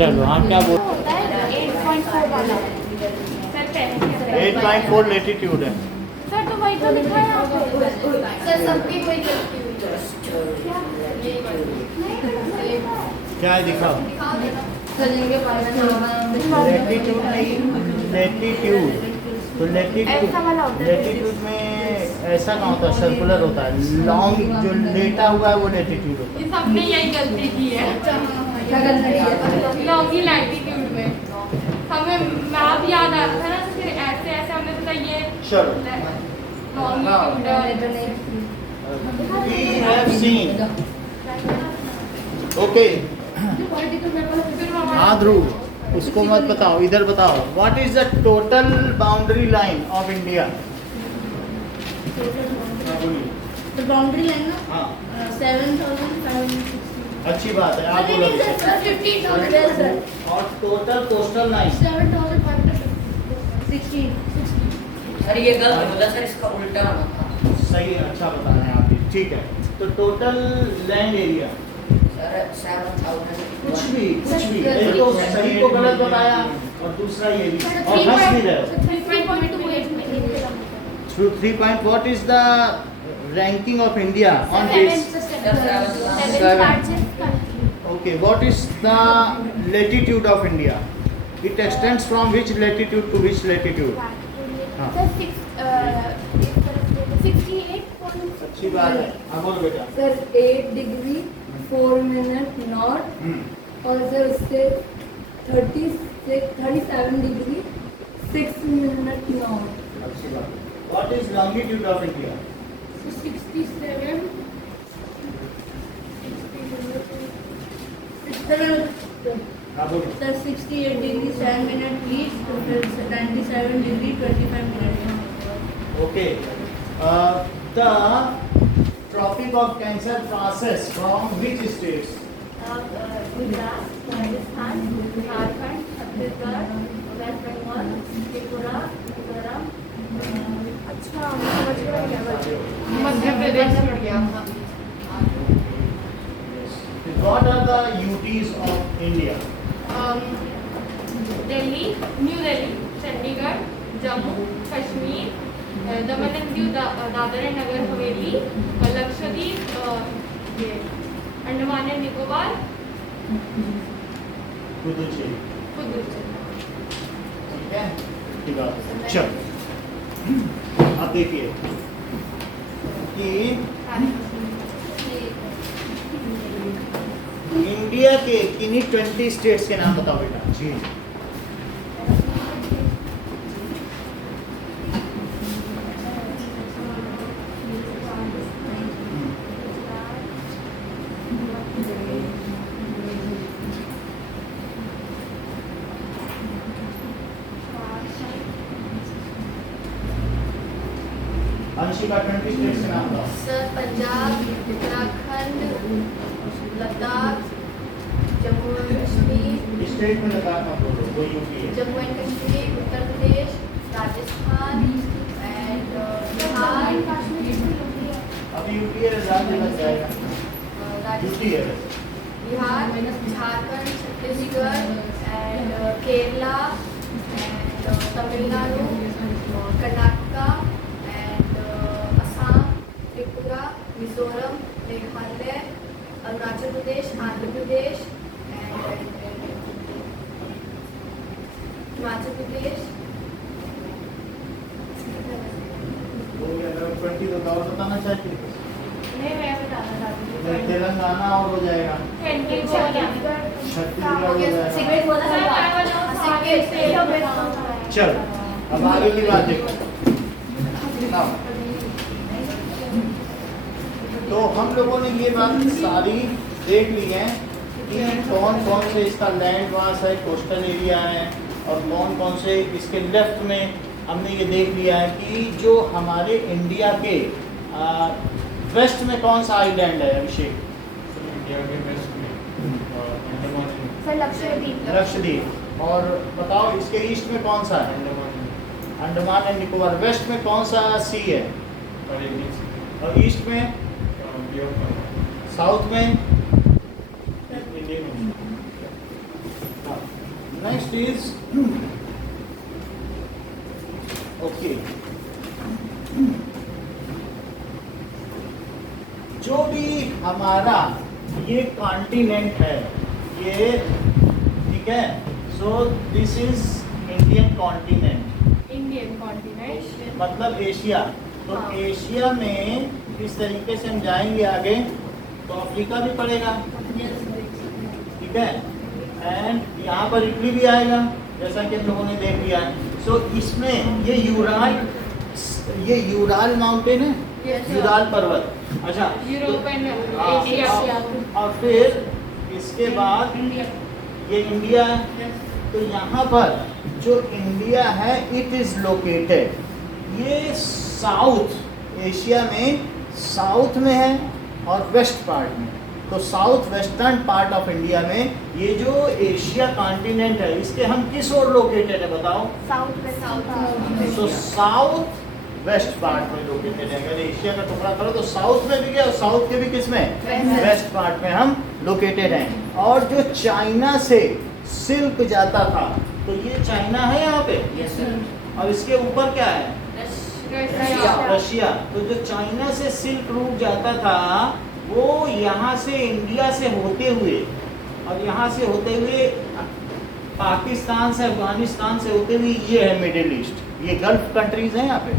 चलो हाँ क्या बोल 8.4 वाला। 8.4 लेटीट्यूड है। सर तो वही तो लिखा है यहाँ पे। सर सबकी वही गलती हुई है। क्या है दिखाओ। लेटीट्यूड नहीं, लेटीट्यूड तो लेटीट्यूड में ऐसा कहाँ होता है, सर्कुलर होता है। लॉन्ग जो लेटा हुआ है वो लेटीट्यूड होता है। सबने यही गलती की है लॉन्गी लैटिट्यूड में। हमें मैप याद आ रहा था ना, तो फिर ऐसे ऐसे हमने सोचा ये चलो We have seen. ओके हाँ ध्रुव, उसको मत बताओ, इधर बताओ। What is the total boundary line of India? तो बाउंड्री लाइन ना हाँ 7,560 अच्छी बात है, आप बोलो। 50,000 और टोटल कोस्टल लाइन 7,516 सर ये गलत बोला सर, इसका उल्टा होना था। सही, अच्छा बता रहे हैं आप भी। ठीक है, तो टोटल लैंड एरिया सर 7,000 कुछ भी एक तो सही को गलत बताया और दूसरा ये भी, और हंस भी रहे हो। 3 what is the ranking of India on this? Okay, what is the latitude of India? It extends from which latitude to which latitude? हाँ। 68. अच्छी बात है, हाँ बोलो बेटा। सर 8 डिग्री 4 मिनट नॉर्थ और सर उससे 37 डिग्री 6 मिनट नॉर्थ। अच्छी बात। What is longitude of India? 67 हाँ बोलो। सर 68 डिग्री 7 मिनट ईस्ट तो फिर 97 degree 25 minute. Okay. The Tropic of Cancer passes from which states? Gujarat, Rajasthan, Jharkhand, Chhattisgarh, West Bengal, Tripura, Mizoram. अच्छा समझ गया। मध्य प्रदेश में गया। What are the UTs of India? Delhi, new Delhi, Chandigarh, Jammu Kashmir, Daman and Diu, Dadar and Nagar Haveli, Lakshadweep, ये अंडमान एंड निकोबार, पुदुचेरी। पुदुचेरी। ठीक है, ठीक है। चलो अब देखिए कि इंडिया के किन्हीं 20 स्टेट्स के नाम बताओ बेटा। जी अंशिका 20 स्टेट्स के नाम बताओ। Sir Punjab, Uttarakhand, Ladakh, Jammu and Kashmir, state में लद्दाख मत बोलो, वो यूपी है। Jammu and Kashmir, Uttar Pradesh, Rajasthan and Bihar. अभी यूपी है, लद्दाख में लग जाएगा। यूपी है Bihar, Jharkhand, Chhattisgarh and Kerala and Tamil Nadu, Karnataka and Assam, Tripura, Mizoram, Meghalaya, Arunachal Pradesh, Andhra Pradesh and Himachal Pradesh. वो क्या 20 तो और बताना चाहिए। नहीं मैं बताना चाहती हूँ। तेलंगाना और हो जाएगा, छत्तीसगढ़ हो जाएगा। चल अब आगे की बात देखो। तो हम लोगों ने ये बात सारी देख ली है कि कौन कौन से इसका लैंड मास है, कोस्टल एरिया है, और कौन कौन से इसके लेफ्ट में हमने ये देख लिया है कि जो हमारे इंडिया के वेस्ट में कौन सा आइलैंड है। अभिषेक इंडिया के वेस्ट में अंडमान सर लक्षद्वीप। लक्षद्वीप। और बताओ इसके ईस्ट में कौन सा है? अंडमान एंड निकोबार। वेस्ट में कौन सा सी है? और ईस्ट में, साउथ में, नेक्स्ट इज ओके, जो भी हमारा ये कॉन्टिनेंट है, ये ठीक है, so this is Indian continent, Indian continent, मतलब एशिया। तो हाँ। एशिया में इस तरीके से हम जाएंगे आगे तो अफ्रीका भी पड़ेगा, ठीक है, एंड यहाँ पर इटली भी आएगा जैसा कि हम लोगों ने देख लिया है। सो इसमें ये यूराल माउंटेन है, Yes, sir. यूराल पर्वत, अच्छा, यूरोप एंड हाँ, एशिया। और फिर इसके बाद इंडिया। ये इंडिया है। तो यहाँ पर जो इंडिया है इट इज लोकेटेड, ये साउथ एशिया में साउथ में है और वेस्ट पार्ट में। तो south western part of India में ये जो एशिया कॉन्टिनेंट है इसके हम किस ओर लोकेटेड है बताओ? साउथ में साउथ तो साउथ वेस्ट पार्ट में लोकेटेड है। अगर एशिया का टुकड़ा करो तो साउथ में भी गया और साउथ के भी किस में? West। वेस्ट पार्ट में हम लोकेटेड हैं। और जो चाइना से सिल्क जाता था तो ये चाइना है यहाँ पे, और इसके ऊपर क्या है? रशिया। रशिया। तो जो चाइना से सिल्क रूट जाता था वो यहाँ से इंडिया से होते हुए और यहाँ से होते हुए पाकिस्तान से अफगानिस्तान से होते हुए ये है मिडिल ईस्ट, ये गल्फ कंट्रीज हैं यहाँ पे।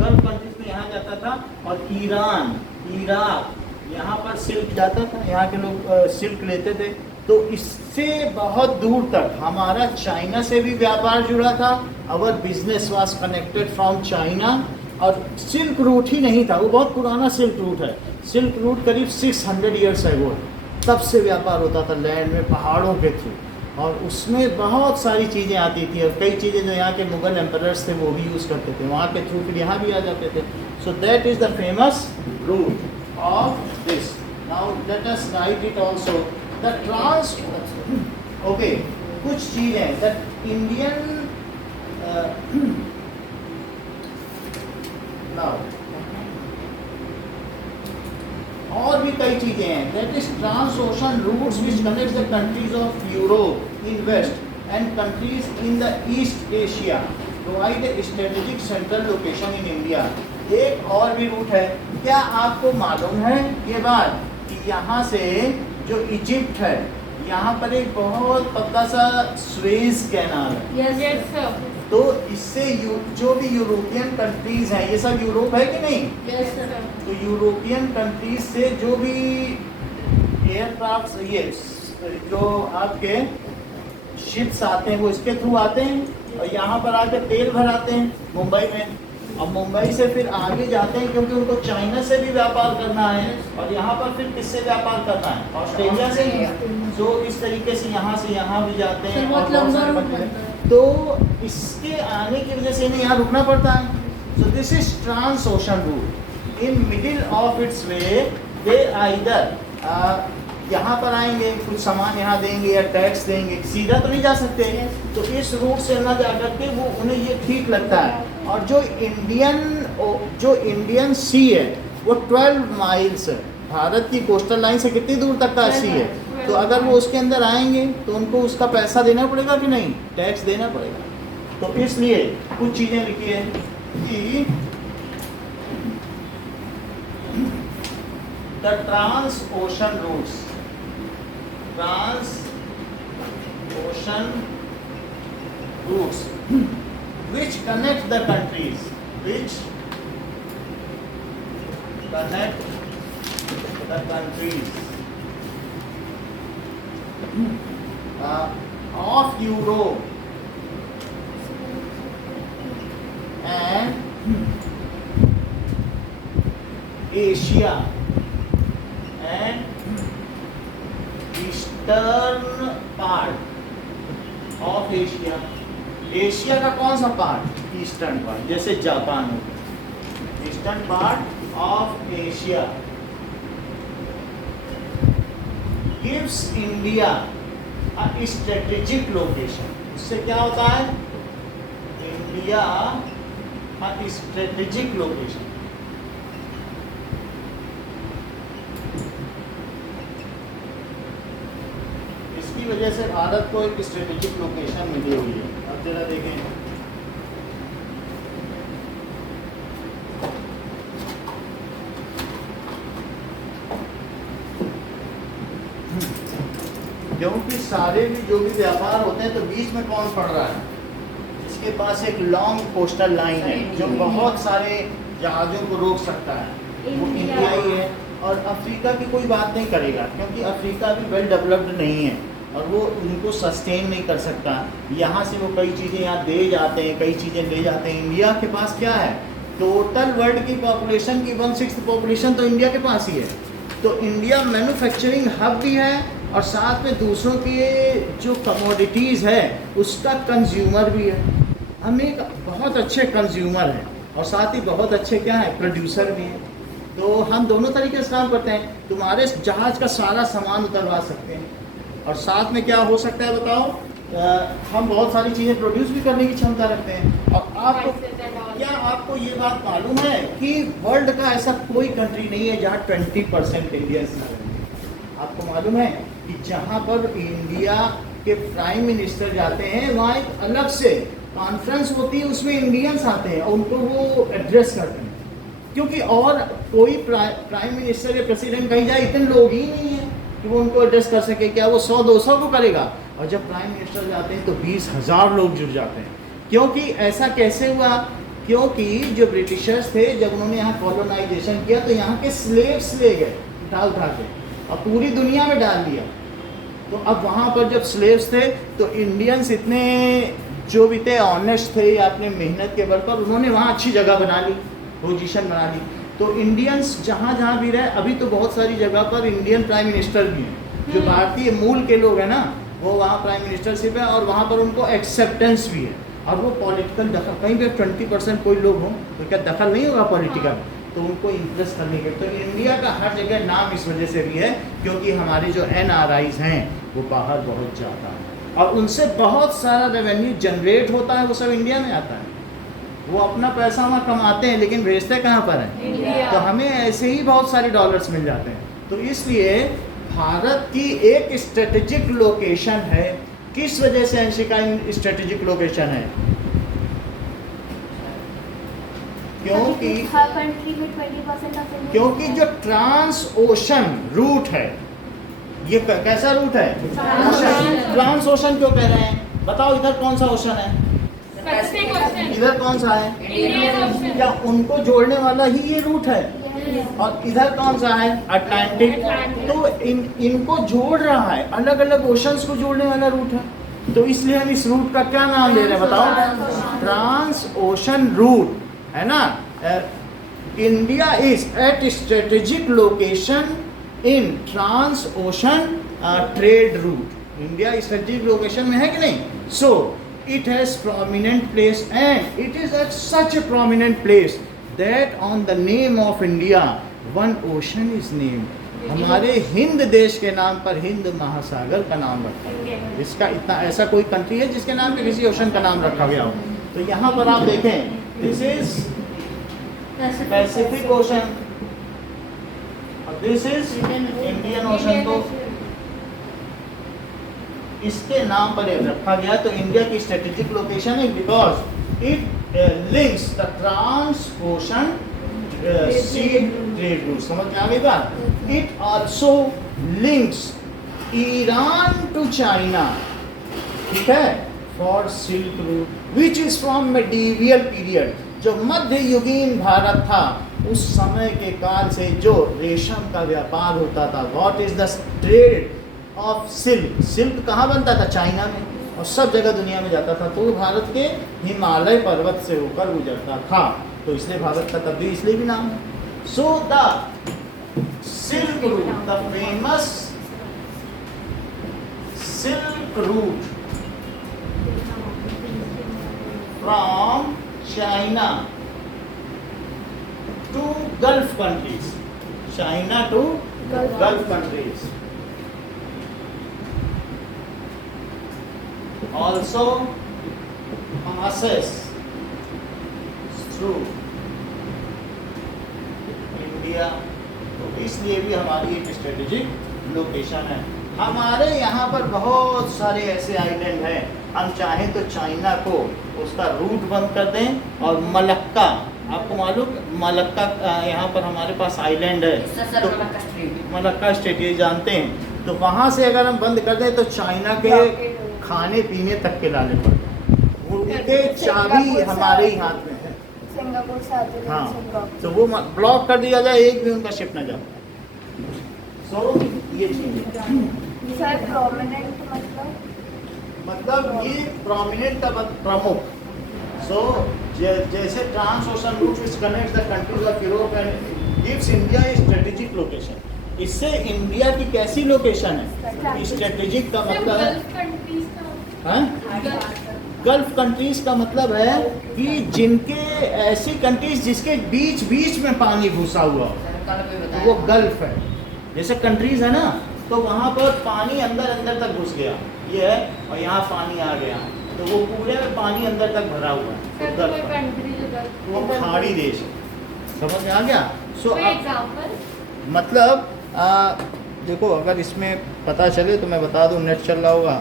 गल्फ कंट्रीज में यहाँ जाता था और ईरान, इराक, यहाँ पर सिल्क जाता था, यहाँ के लोग सिल्क लेते थे। तो इससे बहुत दूर तक हमारा चाइना से भी व्यापार जुड़ा था। Our business was connected from China. और सिल्क रूट ही नहीं था, वो बहुत पुराना सिल्क रूट है। सिल्क रूट करीब 600 ईयर्स एगो, तब से व्यापार होता था लैंड में, पहाड़ों के थ्रू, और उसमें बहुत सारी चीज़ें आती थी और कई चीज़ें जो यहाँ के मुगल एम्परर्स थे वो भी यूज़ करते थे, वहाँ के थ्रू फिर यहाँ भी आ जाते थे। So that is the famous route of this. Now let us write it also the trans. Okay, कुछ चीज़ें द इंडियन नाउ और भी कई चीजें हैं। That is trans ocean routes which connect the countries of Europe in west and countries in the east Asia, provide a strategic central location in India. एक और भी रूट है। क्या आपको मालूम है ये बात कि यहाँ से जो इजिप्ट है यहाँ पर एक बहुत पतला सा स्वेज कैनाल है। Yes sir. तो इससे जो भी यूरोपियन कंट्रीज हैं, ये सब यूरोप है कि नहीं? तो यूरोपियन कंट्रीज से जो भी एयरक्राफ्ट, ये जो आपके शिप्स आते हैं वो इसके थ्रू आते हैं और यहाँ पर आकर तेल भराते हैं मुंबई में, और मुंबई से फिर आगे जाते हैं क्योंकि उनको चाइना से भी व्यापार करना है और यहाँ पर फिर किससे व्यापार करना है? ऑस्ट्रेलिया से। तो इस तरीके से यहाँ भी जाते हैं और बहुत सारे कंट्री हैं। तो इसके आने की वजह से इन्हें यहाँ रुकना पड़ता है। So this is trans ocean route. In middle of its way they either यहाँ पर आएंगे, कुछ सामान यहाँ देंगे या टैक्स देंगे, सीधा तो नहीं जा सकते। तो इस रूट से ना जा करके वो उन्हें ये ठीक लगता है। और जो इंडियन सी है वो 12 माइल्स है। भारत की कोस्टल लाइन से कितनी दूर तक का सी है? तो अगर वो उसके अंदर आएंगे तो उनको उसका पैसा देना पड़ेगा कि नहीं? टैक्स देना पड़ेगा। तो इसलिए कुछ चीज़ें लिखी है कि the trans ocean routes, trans ocean routes which connect the countries, which connect the countries of Europe and Asia and eastern part of Asia। Asia का कौन सा पार्ट? ईस्टर्न पार्ट, जैसे जापान हो गया। Eastern part of Asia gives India a strategic location. इससे क्या होता है? India a strategic location. इसकी वजह से भारत को एक स्ट्रेटेजिक लोकेशन मिली हुई है। अब जरा देखें, क्योंकि सारे भी जो भी व्यापार होते हैं तो बीच में कौन पड़ रहा है, इसके पास एक लॉन्ग कोस्टल लाइन है जो बहुत सारे जहाज़ों को रोक सकता है, वो इंडिया ही है। और अफ्रीका की कोई बात नहीं करेगा क्योंकि अफ्रीका भी वेल डेवलप्ड नहीं है और वो उनको सस्टेन नहीं कर सकता। यहाँ से वो कई चीज़ें यहाँ दे जाते हैं, कई चीज़ें ले जाते हैं। इंडिया के पास क्या है, टोटल वर्ल्ड की पॉपुलेशन की 1/6 पॉपुलेशन तो इंडिया के पास ही है। तो इंडिया मैन्युफैक्चरिंग हब भी है और साथ में दूसरों की जो कमोडिटीज़ है उसका कंज्यूमर भी है। हम एक बहुत अच्छे कंज्यूमर हैं और साथ ही बहुत अच्छे क्या है, प्रोड्यूसर भी हैं। तो हम दोनों तरीके से काम करते हैं। तुम्हारे जहाज़ का सारा सामान उतरवा सकते हैं और साथ में क्या हो सकता है बताओ, हम बहुत सारी चीज़ें प्रोड्यूस भी करने की क्षमता रखते हैं। और आपको क्या आपको ये बात मालूम है कि वर्ल्ड का ऐसा कोई कंट्री नहीं है जहाँ 20% इंडियंस ना रहें। आपको मालूम है कि जहाँ पर इंडिया के प्राइम मिनिस्टर जाते हैं वहाँ एक अलग से कॉन्फ्रेंस होती है, उसमें इंडियंस आते हैं और उनको वो एड्रेस करते हैं, क्योंकि और कोई प्राइम मिनिस्टर या प्रेसिडेंट कहीं जाए इतने लोग ही नहीं हैं कि वो उनको एड्रेस कर सके। क्या वो 100-200 को करेगा? और जब प्राइम मिनिस्टर जाते हैं तो 20,000 लोग जुड़ जाते हैं। क्योंकि ऐसा कैसे हुआ? क्योंकि जो ब्रिटिशर्स थे जब उन्होंने यहाँ कॉलोनाइजेशन किया तो यहाँ के स्लेव्स ले गए उठा के और पूरी दुनिया में डाल दिया। तो अब वहाँ पर जब स्लेव्स थे तो इंडियंस इतने जो भी थे ऑनेस्ट थे या अपने मेहनत के बल पर उन्होंने वहाँ अच्छी जगह बना ली, पोजीशन बना ली। तो इंडियंस जहाँ जहाँ भी रहे, अभी तो बहुत सारी जगह पर इंडियन प्राइम मिनिस्टर भी हैं जो भारतीय मूल के लोग हैं ना, वो वहाँ प्राइम मिनिस्टरशिप है और वहाँ पर उनको एक्सेप्टेंस भी है। और वो पॉलिटिकल दखल, कहीं भी 20% कोई लोग हों तो क्या दखल नहीं होगा पॉलिटिकल, तो उनको इम्प्रेस करने के। तो इंडिया का हर जगह नाम इस वजह से भी है क्योंकि हमारे जो NRIs हैं वो बाहर बहुत ज़्यादा है और उनसे बहुत सारा रेवेन्यू जनरेट होता है, वो सब इंडिया में आता है। वो अपना पैसा वहाँ कमाते हैं लेकिन भेजते कहाँ पर हैं? इंडिया। तो हमें ऐसे ही बहुत सारे डॉलर्स मिल जाते हैं। तो इसलिए भारत की एक स्ट्रेटेजिक लोकेशन है। किस वजह से अंशिका स्ट्रेटेजिक लोकेशन है? क्योंकि जो ट्रांस ओशन रूट है, ये कैसा रूट है? ट्रांस ओशन क्यों कह रहे हैं बताओ? इधर कौन सा ओशन है? इधर कौन सा है? Indian ocean. क्या उनको जोड़ने वाला ही ये रूट है? और इधर कौन सा है? अटलांटिक। तो इनको जोड़ रहा है, अलग अलग ओशंस को जोड़ने वाला रूट है। तो इसलिए हम इस रूट का क्या नाम दे रहे हैं बताओ? ट्रांस ओशन रूट, है ना। India is at strategic location in trans ocean trade route. India strategic location में है कि नहीं? सो it has prominent place and it is at such a prominent place that on the name of India one ocean is named. हमारे हिंद देश के नाम पर हिंद महासागर का नाम रखा है। इसका इतना ऐसा कोई कंट्री है जिसके नाम पे किसी ओशन का नाम रखा गया हो? तो यहाँ पर आप देखें, दिस इज पैसिफिक ओशन और दिस इज इंडियन ओशन। तो इसके नाम पर रखा गया। तो इंडिया की स्ट्रेटेजिक लोकेशन है because it links the trans ocean sea trade route. समझ में आ गई बात? It also links Iran to China, ठीक है, for silk route which is from medieval period. जो मध्य युगीन भारत था उस समय के काल से जो रेशम का व्यापार होता था। What is the trade off silk? Silk कहाँ बनता था? चाइना में, और सब जगह दुनिया में जाता था। तो भारत के हिमालय पर्वत से होकर गुजरता था, तो इसलिए भारत का तब भी इसलिए भी नाम है। So the silk route, the famous silk route from China to Gulf countries, China to Gulf countries, also passes through India। तो इसलिए भी हमारी एक स्ट्रेटेजिक लोकेशन है। हमारे यहाँ पर बहुत सारे ऐसे आइलैंड हैं, हम चाहें तो चाइना को उसका रूट बंद कर दें और मलक्का, आपको मालूम मलक्का यहाँ पर हमारे पास आइलैंड है, सर तो मलक्का स्ट्रीट मलक्का स्टेट ये जानते हैं, तो वहाँ से अगर हम बंद कर दें तो चाइना के खाने पीने तक के लाले पड़ जाए, उनके चाबी हमारे ही हाथ में है। सिंगापुर से आते थे हाँ, उनसे block तो वो ब्लॉक कर दिया जाए, एक भी उनका शिप न जाए। सो ये चीज़ है। सर प्रोमिनेंट मतलब ये प्रोमिनेंट का प्रमुख। सो जैसे trans ocean route which connects the countries of Europe and gives India a strategic location. इससे इंडिया की कैसी लोकेशन है? स्ट्रेटेजिक का मतलब है गल्फ कंट्रीज का हाँ? गल्फ कंट्रीज का मतलब है कि जिनके ऐसी कंट्रीज जिसके बीच बीच में पानी घुसा हुआ हो, कल भी बताया वो गल्फ है। जैसे कंट्रीज है ना, तो वहाँ पर पानी अंदर अंदर तक घुस गया, ये है, और यहाँ पानी आ गया, तो वो पूरे में पानी अंदर तक भरा हुआ है, सर तो कोई गल्फ है। कंट्री जो गल्फ वो खाड़ी देश है, समझ में आ गया? सो कोई अब एग्जांपल मतलब देखो, अगर इसमें पता चले तो मैं बता दूं, नेट चल रहा होगा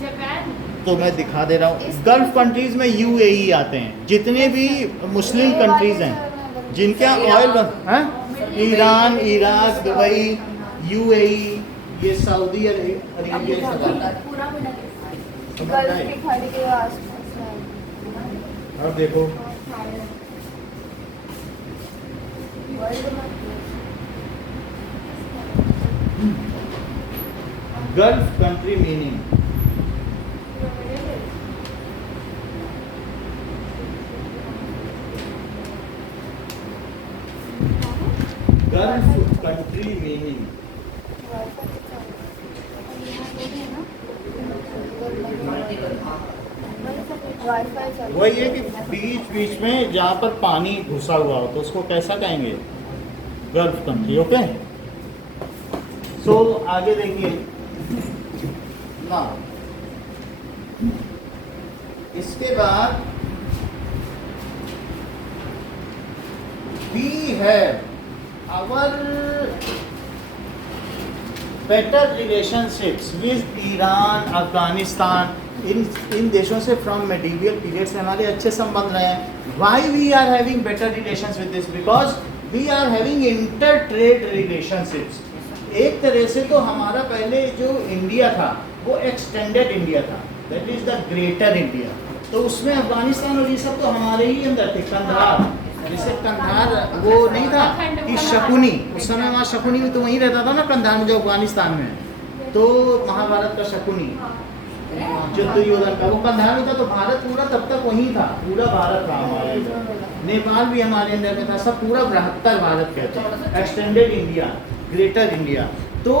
जापान तो मैं दिखा दे रहा हूँ। गल्फ कंट्रीज में UAE आते हैं, जितने भी मुस्लिम कंट्रीज हैं जिनके यहाँ ऑयल हैं, ईरान, इराक, दुबई, UAE, ये सऊदी अरेबिया पूरा मिला समझ गल्फ आए? की खाड़ी के आसपास है। अब देखो वर्ल्ड में gulf country meaning, gulf country meaning wifi चल वही है कि बीच बीच में जहाँ पर पानी घुसा हुआ हो तो उसको कैसा कहेंगे? Gulf country. ओके, सो आगे देखिए ना, इसके बाद we have our better relationships with Iran, Afghanistan, इन देशों से फ्रॉम मेडिवियल पीरियड से हमारे अच्छे संबंध रहे हैं। Why we are having better relations with this? Because we are having inter trade relationships. एक तरह से तो हमारा पहले जो इंडिया था वो एक्सटेंडेड इंडिया था, that is the greater India. तो उसमें अफगानिस्तान और ये सब तो हमारे ही अंदर थे। कंधार, जैसे कंधार वो नहीं था कि शकुनी, उस समय वहाँ शकुनी भी तो वहीं रहता था ना कंधार में, जो अफगानिस्तान में है। तो महाभारत का शकुनी जो दुर्योधन का, वो कंधार में था, तो भारत पूरा तब तक वहीं था, पूरा भारत था हमारे अंदर। नेपाल भी हमारे अंदर में था, सब पूरा बृहत्तर भारत कहते हैं, एक्सटेंडेड इंडिया, ग्रेटर इंडिया। तो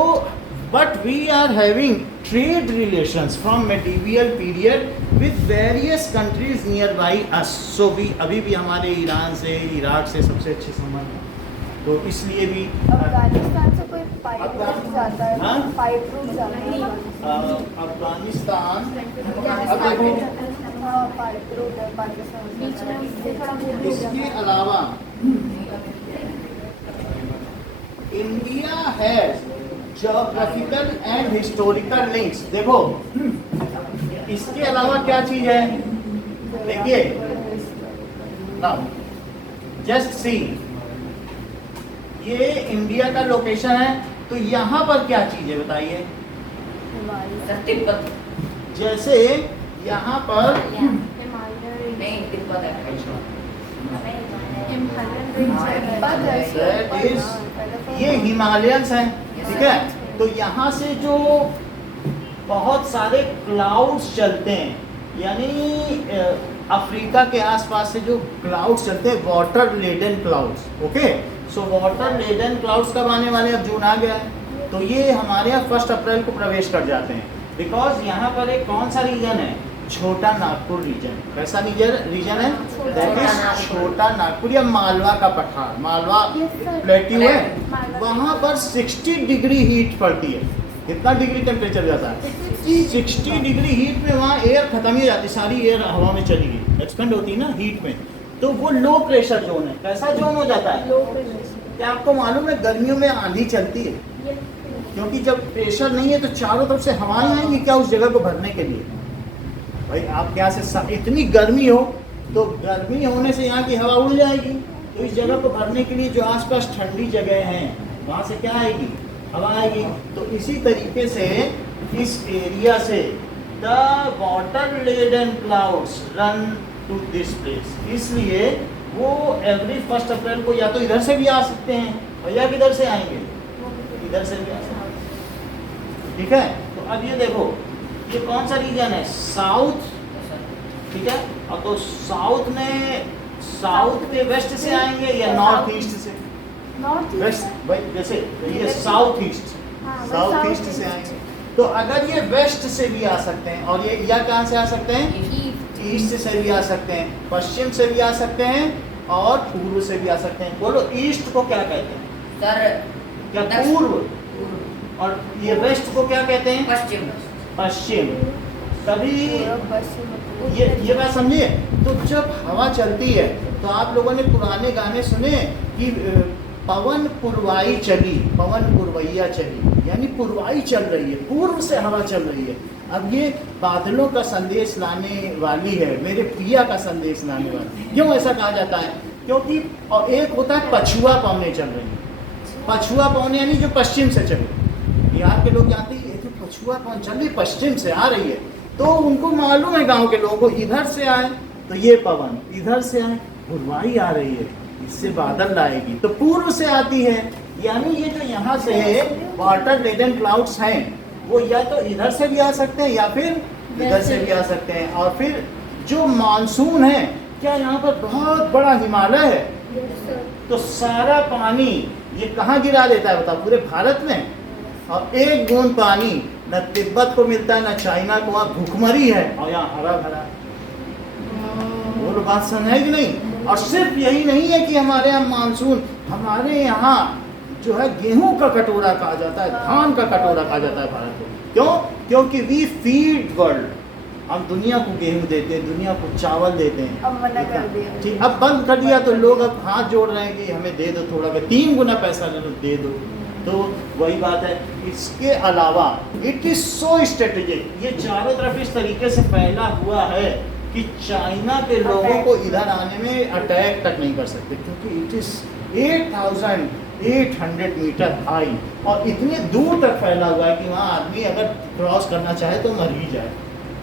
but we are having trade relations from medieval period with various countries near by us. So we अभी भी हमारे ईरान से, इराक से सबसे अच्छे संबंध हैं, तो इसलिए भी अफगानिस्तान से कोई पाइप रूट जाता है, हाँ? पाइप रूट जाता है अफगानिस्तान, अब देखो हाँ पाइप रूट है पाकिस्तान बीच में थोड़ा बहुत इसके अलावा India has geographical and historical links. देखो इसके अलावा क्या चीज है, देखिए नाउ जस्ट सी, ये इंडिया का लोकेशन है, तो यहाँ पर क्या चीज है बताइए? सर तिब्बत जैसे यहाँ पर नहीं, तिब्बत है। That is, ये हिमालयंस हैं, ठीक है? तो यहाँ से जो बहुत सारे क्लाउड्स चलते हैं, यानी अफ्रीका के आसपास से जो क्लाउड्स चलते हैं, water laden clouds. Okay, so water laden clouds कब आने वाले? अब जून आ गया है, तो ये हमारे यहाँ 1 अप्रैल को प्रवेश कर जाते हैं। बिकॉज यहाँ पर एक कौन सा रीजन है? छोटा नागपुर रीजन। कैसा रीजन है? दैट इज छोटा नागपुर या मालवा का पठार, मालवा प्लेट्यू है, वहाँ पर 60 डिग्री हीट पड़ती है। कितना डिग्री टेम्परेचर जाता है? 60 डिग्री हीट में वहाँ एयर खत्म ही हो जाती, सारी एयर हवा में चली गई, एक्सपेंड होती है ना हीट में, तो वो लो प्रेशर जोन है। कैसा जोन हो जाता है? क्या आपको मालूम है गर्मियों में आंधी चलती है? क्योंकि जब प्रेशर नहीं है तो चारों तरफ से हवाएं आएंगी क्या उस जगह को भरने के लिए। भाई आप क्या से इतनी गर्मी हो तो गर्मी होने से यहाँ की हवा उड़ जाएगी, तो इस जगह को भरने के लिए जो आसपास ठंडी जगह हैं वहाँ से क्या आएगी, हवा आएगी। तो इसी तरीके से इस एरिया से the water laden clouds run to this place, इसलिए वो एवरी 1 अप्रैल को या तो इधर से भी आ सकते हैं और या किधर से आएंगे, इधर से भी आ सकते हैं। ठीक है, तो अब ये देखो ये कौन सा रीजन है, साउथ, ठीक है। और तो साउथ के वेस्ट से आएंगे या नॉर्थ ईस्ट से, वेस्ट भाई जैसे ये साउथ ईस्ट, साउथ ईस्ट से आएंगे। तो अगर ये वेस्ट से भी आ सकते हैं और ये या कहाँ से आ सकते हैं, ईस्ट से भी आ सकते हैं, पश्चिम से भी आ सकते हैं और पूर्व से भी आ सकते हैं। बोलो ईस्ट को क्या कहते हैं सर? क्या पूर्व, और ये वेस्ट को क्या कहते हैं, पश्चिम। पश्चिम। तभी ये बात समझिए। तो जब हवा चलती है तो आप लोगों ने पुराने गाने सुने कि पवन पुरवाई चली, पवन पुरवैया चली, यानी पुरवाई चल रही है, पूर्व से हवा चल रही है। अब ये बादलों का संदेश लाने वाली है, मेरे पिया का संदेश लाने वाली। क्यों ऐसा कहा जाता है? क्योंकि और एक होता है पछुआ पवनें चल रही है, पछुआ पवनें यानी जो पश्चिम से चले। बिहार के लोग जानते हैं ये तो पछुआ पवन चल रही, पश्चिम से आ रही है, तो उनको मालूम है गांव के लोगों को इधर से आए तो ये पवन इधर से आए, पुरवाई आ रही है, इससे बादल लाएगी, तो पूर्व से आती है। यानी ये जो यहाँ से वाटर लेडन क्लाउड्स हैं वो या तो इधर से भी आ सकते हैं या फिर इधर से भी आ सकते हैं। और फिर जो मानसून है, क्या यहाँ पर बहुत बड़ा हिमालय है, तो सारा पानी ये कहाँ गिरा देता है बताओ, पूरे भारत में। और एक बूंद पानी न तिब्बत को मिलता है न चाइना को, वहाँ भूखमरी है और यहाँ हरा भरा। वो बात समझे कि नहीं? और सिर्फ यही नहीं है कि हमारे यहाँ मानसून, हमारे यहाँ जो है गेहूं का कटोरा कहा जाता है, धान का कटोरा कहा जाता है भारत को। क्यों? क्योंकि वी फीड वर्ल्ड, हम दुनिया को गेहूं देते हैं, दुनिया को चावल देते हैं। अब मना कर दिया, ठीक, अब बंद कर दिया तो लोग अब हाथ जोड़ रहे हैं कि हमें दे दो थोड़ा, 3 गुना पैसा दे दो। तो वही बात है। इसके अलावा इट इज सो स्ट्रेटेजिक, ये चारों तरफ इस तरीके से फैला हुआ है कि चाइना के लोगों को इधर आने में अटैक तक नहीं कर सकते, क्योंकि इट इज 8,800 मीटर हाई और इतने दूर तक फैला हुआ है कि वहाँ आदमी अगर क्रॉस करना चाहे तो मर ही जाए,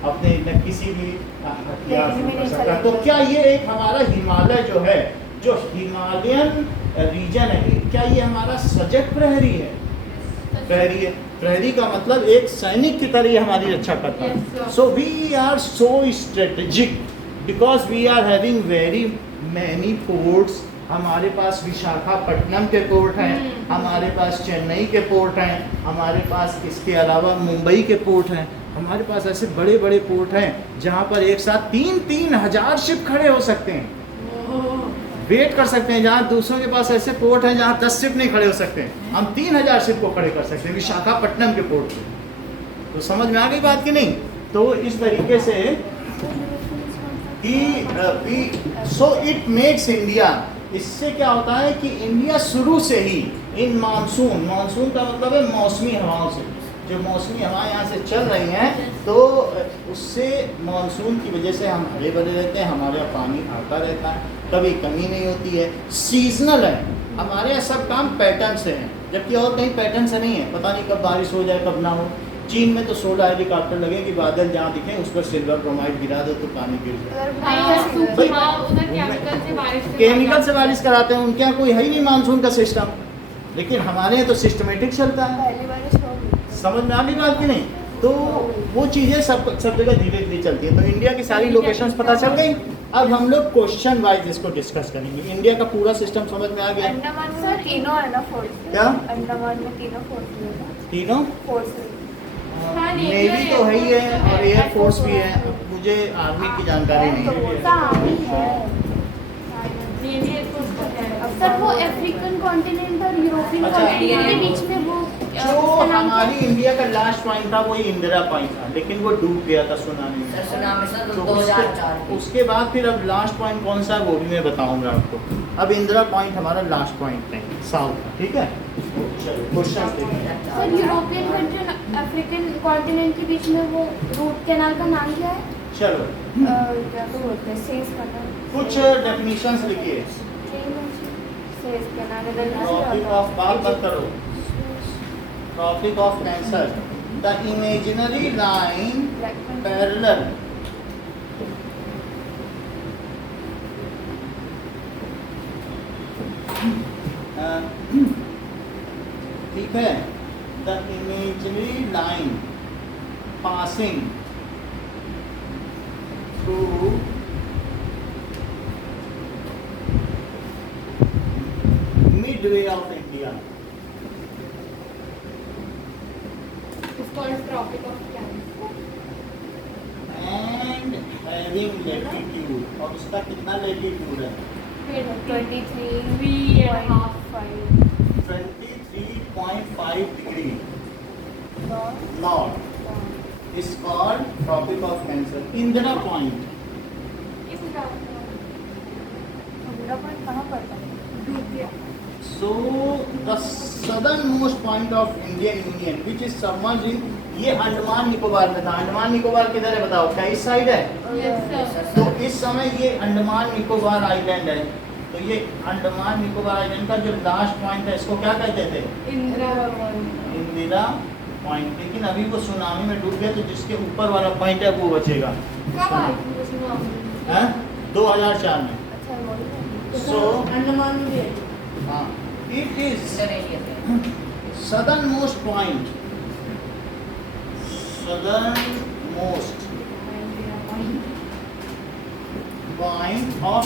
अपने न किसी भी हथियार से कर सकता। तो क्या ये एक हमारा हिमालय जो है, जो हिमालयन रीजन है, क्या ये हमारा सजग प्रहरी है? प्रहरी है। प्रहरी का मतलब एक सैनिक की तरह हमारी रक्षा करता है। So we are so strategic because we are having very many ports. हमारे पास विशाखापट्टनम के पोर्ट हैं, हमारे पास चेन्नई के पोर्ट हैं, हमारे पास इसके अलावा मुंबई के पोर्ट हैं, हमारे पास ऐसे बड़े बड़े पोर्ट हैं जहाँ पर एक साथ 3-3 हज़ार शिप खड़े हो सकते हैं, वेट कर सकते हैं। जहाँ दूसरों के पास ऐसे पोर्ट हैं जहाँ 10 शिप नहीं खड़े हो सकते, हम 3,000 शिप को खड़े कर सकते हैं विशाखापट्टनम के पोर्ट पे। तो समझ में आ गई बात कि नहीं? तो इस तरीके से सो इट मेक्स इंडिया, इससे क्या होता है कि इंडिया शुरू से ही इन मानसून का मतलब है मौसमी हवाओं से, जो मौसमी हवाएं यहाँ से चल रही हैं तो उससे मानसून की वजह से हम हरे भरे रहते हैं, हमारे यहाँ पानी आता रहता है, कभी कमी नहीं होती है, सीजनल है। हमारे यहाँ सब काम पैटर्न से हैं, जबकि और कहीं पैटर्न से नहीं है, पता नहीं कब बारिश हो जाए कब ना हो। चीन में तो 16 हेलीकॉप्टर लगे कि बादल जहाँ दिखे उस पर सिल्वर ब्रोमाइड गिरा दो तो पानी गिर जाए। केमिकल से बारिश कराते हैं, उनके यहाँ कोई है ही नहीं मानसून का सिस्टम, लेकिन हमारे यहाँ तो सिस्टमेटिक चलता है। समझ में आ गई बात कि नहीं? तो वो चीज़ें सब जगह धीरे धीरे चलती है। तो इंडिया की सारी लोकेशंस पता चल गई। अब हम लोग क्वेश्चन वाइज इसको डिस्कस करेंगे। इंडिया का पूरा सिस्टम समझ में आ गया? अंडमान में तीनों है ना फोर्स? क्या अंडमान में तीनों फोर्स है ना? तीनों फोर्स नेवी तो है ही है और एयर फोर्स भी है। मुझे आर्मी की जानकारी नहीं है। सर वो अफ्रीकन कॉन्टिनेंट और यूरोपियन कॉन्टिनेंट के बीच में वो जो हमारी इंडिया का लास्ट पॉइंट था वही इंदिरा पॉइंट था, लेकिन वो डूब गया था सुनामी में। सुनामी सर तो 2004 उसके बाद फिर अब लास्ट पॉइंट कौन सा वो भी मैं बताऊंगा आपको। अब इंदिरा पॉइंट हमारा लास्ट पॉइंट है साउथ का, ठीक है। चलो क्वेश्चन देखते हैं। सर यूरोपियन कंट्री और अफ्रीकन कॉन्टिनेंट के बीच में वो रूट कैनाल का नाम क्या है? चलो क्या तो बोलते हैं सेज कैनाल। कुछ डेफिनेशंस लिखिए। सेज कैनाल इधर ट्रॉपिक ऑफ, बात मत करो, Tropic of Cancer, the imaginary line parallel ठीक है, the imaginary line passing through midway of India It's called Tropic of Cancer. And having latitude, और इसका कितना लैटिट्यूड है? 23.5 23.5 degree north is called Tropic of Cancer. Indira point, कहाँ पड़ता है? So the southern most point of Indian union which is submerged इन, ये अंडमान निकोबार में था। अंडमान निकोबार किधर है बताओ, क्या इस साइड है? Yes, sir. तो इस समय ये अंडमान निकोबार आइलैंड है। तो ये अंडमान निकोबार आइलैंड का जो लास्ट पॉइंट है इसको क्या कहते थे? इंदिरा पॉइंट। लेकिन अभी वो सुनामी में डूब गया, तो जिसके ऊपर वाला पॉइंट है वो बचेगा। कब आई थी वो सुनामी? हैं? 2004 में। अच्छा बोलो। So अंडमान में भी है। हाँ, इट इज इंडोनेशिया से southern most point, southern most point of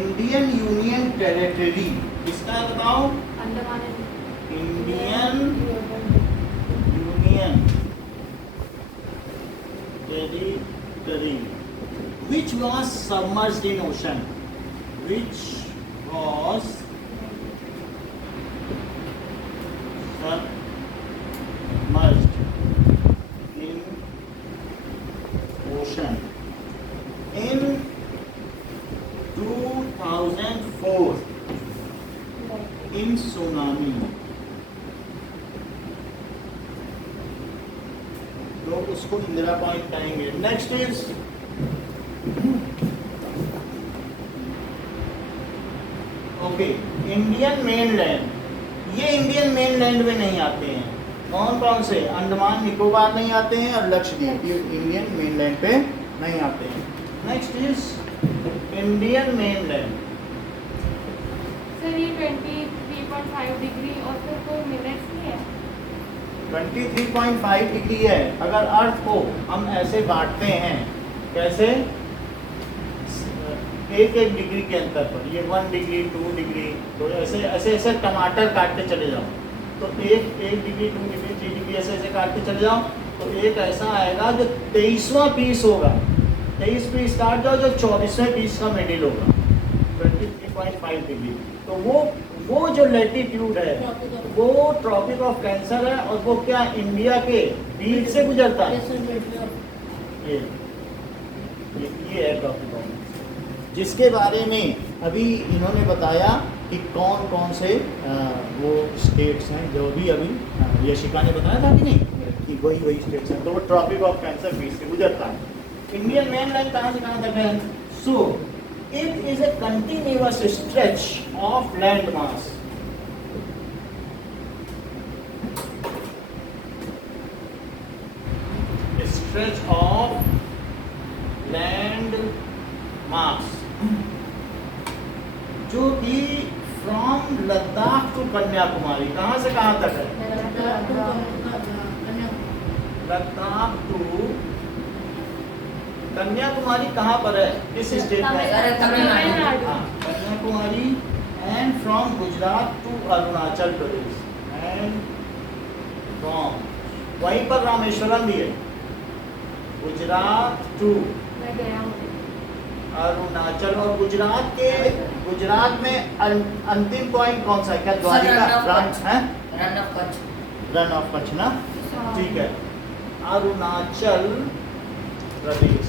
Indian Union Territory। किसका है बताओ? Andaman and Indian Union Territory, which was submerged in ocean, which was submerged in ocean in 2004 in tsunami। तो उसको इंदिरा पॉइंट कहेंगे। Next is okay, Indian mainland. ये Indian mainland में नहीं आते हैं। कौन कौन से? अंडमान निकोबार नहीं आते हैं और लक्षद्वीप, ये इंडियन मेनलैंड पे नहीं आते हैं। Next is Indian mainland. Sir ये 23.5 डिग्री और फिर कोई मिनट्स नहीं है? 23.5 डिग्री है। अगर अर्थ को हम ऐसे बांटते हैं, कैसे? एक एक डिग्री के अंतर पर, ये 1 डिग्री 2 डिग्री, तो ऐसे ऐसे ऐसे टमाटर काटते चले जाओ, तो एक डिग्री 2 डिग्री 3 डिग्री ऐसे ऐसे काटते चले जाओ, तो एक ऐसा आएगा जो 23वां पीस होगा। 23 पीस काट जाओ, जो 24वें पीस का मिडिल होगा, 23.5 डिग्री। तो वो जो लैटिट्यूड है वो ट्रॉपिक ऑफ कैंसर है, और वो क्या इंडिया के बीच से गुजरता है। ये है ट्रॉपिक ऑफ, जिसके बारे में अभी इन्होंने बताया कि कौन कौन से वो स्टेट्स हैं, जो भी अभी यशिका ने बताया था कि नहीं, कि वही स्टेट्स हैं। तो वो ट्रॉपिक ऑफ कैंसर बीच से गुजरता है। इंडियन मेन लाइन कहाँ से कहाँ तक है? So it is a continuous stretch of land mass, stretch of land mass, जो कि फ्रॉम लद्दाख टू कन्याकुमारी, कहाँ से कहाँ तक है? लद्दाख टू कन्याकुमारी कहाँ पर है? किस स्टेट में है? तमिलनाडु। हाँ, Kanyakumari. And from Gujarat to Arunachal Pradesh, and from वहीं पर रामेश्वरम भी है, गुजरात टू मैं गया हूँ। अरुणाचल। और गुजरात में अंतिम पॉइंट कौन सा है? क्या द्वारिका? रन ऑफ कच्छ। रन ऑफ कच्छ ना, ठीक है। अरुणाचल प्रदेश,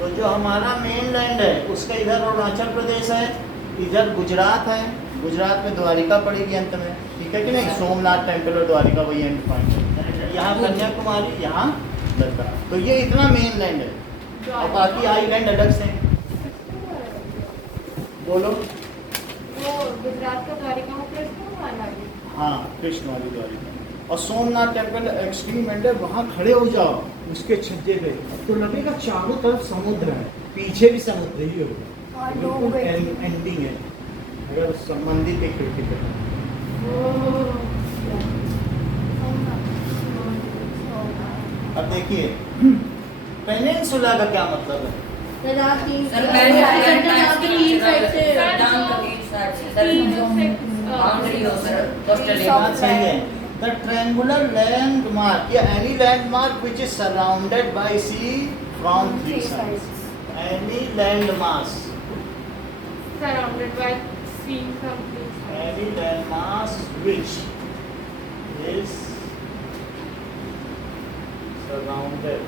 तो जो हमारा मेन लैंड है उसका इधर अरुणाचल प्रदेश है, इधर गुजरात है, गुजरात में द्वारिका पड़ेगी अंत में, ठीक है कि नहीं? सोमनाथ टेम्पल और द्वारिका वही एंड पॉइंट है। यहाँ कन्याकुमारी, यहाँ लद्दाख। तो ये इतना मेन लैंड है और बाकी आइलैंड अलग से हैं। बोलो। वो गुजरात का द्वारिका में कृष्ण वाला है। हाँ, कृष्ण वाली द्वारिका। और सोमनाथ टेम्पल एक्सट्रीम एंड है, वहाँ खड़े हो जाओ उसके छज्जे पे तो लगेगा चारों तरफ समुद्र है, पीछे भी समुद्र ही होगा, बिल्कुल एंडिंग है अगर संबंधित एक खिड़की पे। अब देखिए पेनिनसुला का क्या मतलब है? लद्दाख की सर लद्दाख की तीन साइड से बाउंड्री हो सर कोस्टल बात सही है। द ट्रायंगुलर लैंडमार्क या any landmark which is surrounded by sea from three sides. Any landmark surrounded by sea something. any landmass which is surrounded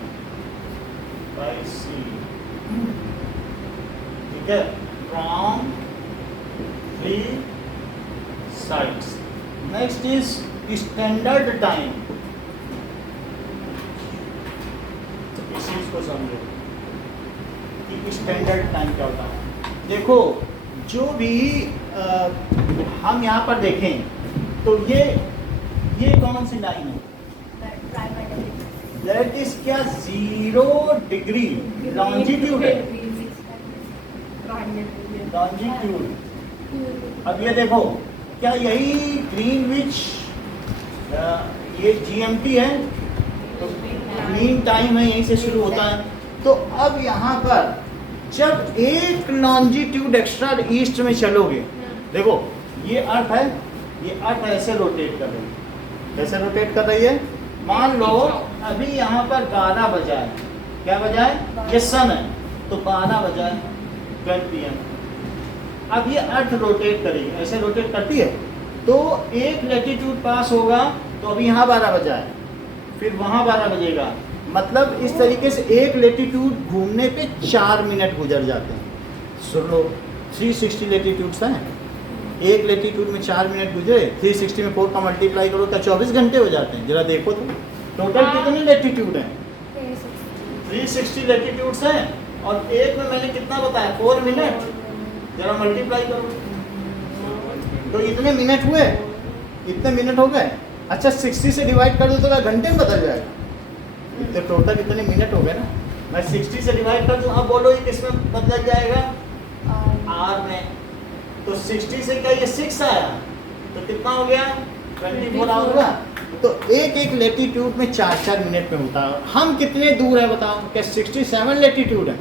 by sea, ठीक है, from three sides. Next is standard time. इस चीज को समझो कि standard time क्या होता है। देखो जो भी हम यहाँ पर देखें तो ये कौन सी लाइन है? दैट इज क्या 0 डिग्री लॉन्जिट्यूड है, लॉन्जिट्यूड। अब ये देखो क्या यही ग्रीनविच ये GMT है, तो ग्रीन टाइम है, यहीं से शुरू होता है। तो अब यहाँ पर जब एक लॉन्जिट्यूड एक्स्ट्रा ईस्ट में चलोगे, देखो ये अर्थ है, ये अर्थ ऐसे रोटेट कर रही है, कैसे रोटेट कर रही है? मान लो अभी यहाँ पर 12 बजा है, क्या बजा है? ये सन है, तो 12 बजा है 12 PM। अब ये अर्थ रोटेट करेगी, ऐसे रोटेट करती है, तो एक लैटिट्यूड पास होगा, तो अभी यहाँ 12 बजा है, फिर वहाँ 12 बजेगा, मतलब इस तरीके से एक लेटीट्यूड घूमने पे 4 मिनट गुजर जाते हैं। सुन लो 360 लेटीट्यूड्स हैं, एक लेटीट्यूड में 4 मिनट गुजरे, 360 में 4 का मल्टीप्लाई करो तो 24 घंटे हो जाते हैं। जरा देखो तो टोटल कितनी लेटीट्यूड हैं? 360 लेटीट्यूड्स हैं और एक में मैंने कितना बताया? 4 मिनट। जरा मल्टीप्लाई करो तो इतने मिनट हुए, इतने मिनट हो गए। अच्छा 60 से डिवाइड कर दो तो घंटे में बदल जाएगा, तो टोटल इतने मिनट हो गए ना। मैं 60 से डिवाइड कर दूं, अब बोलो ये किस में बदल जाएगा? आर में। तो 60 से क्या ये 6 आया, तो कितना हो गया? 24 आवर होगा। तो एक एक लेटीट्यूड में 4-4 मिनट में होता है। हम कितने दूर है बताओ? क्या 67 लेटीट्यूड है?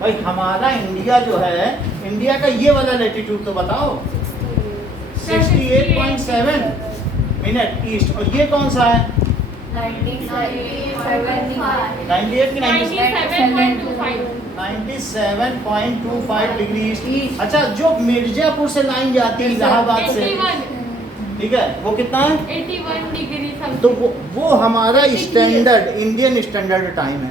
भाई हमारा इंडिया जो है, इंडिया का ये वाला लेटीट्यूड तो बताओ। 68.7 मिनट ईस्ट। और ये कौन सा है? 98 की 97.25 डिग्री ईस्ट। अच्छा जो मिर्जापुर से लाइन जाती है इलाहाबाद से, 81 ठीक है, वो कितना है? 81 डिग्री तो वो हमारा स्टैंडर्ड इंडियन स्टैंडर्ड टाइम है।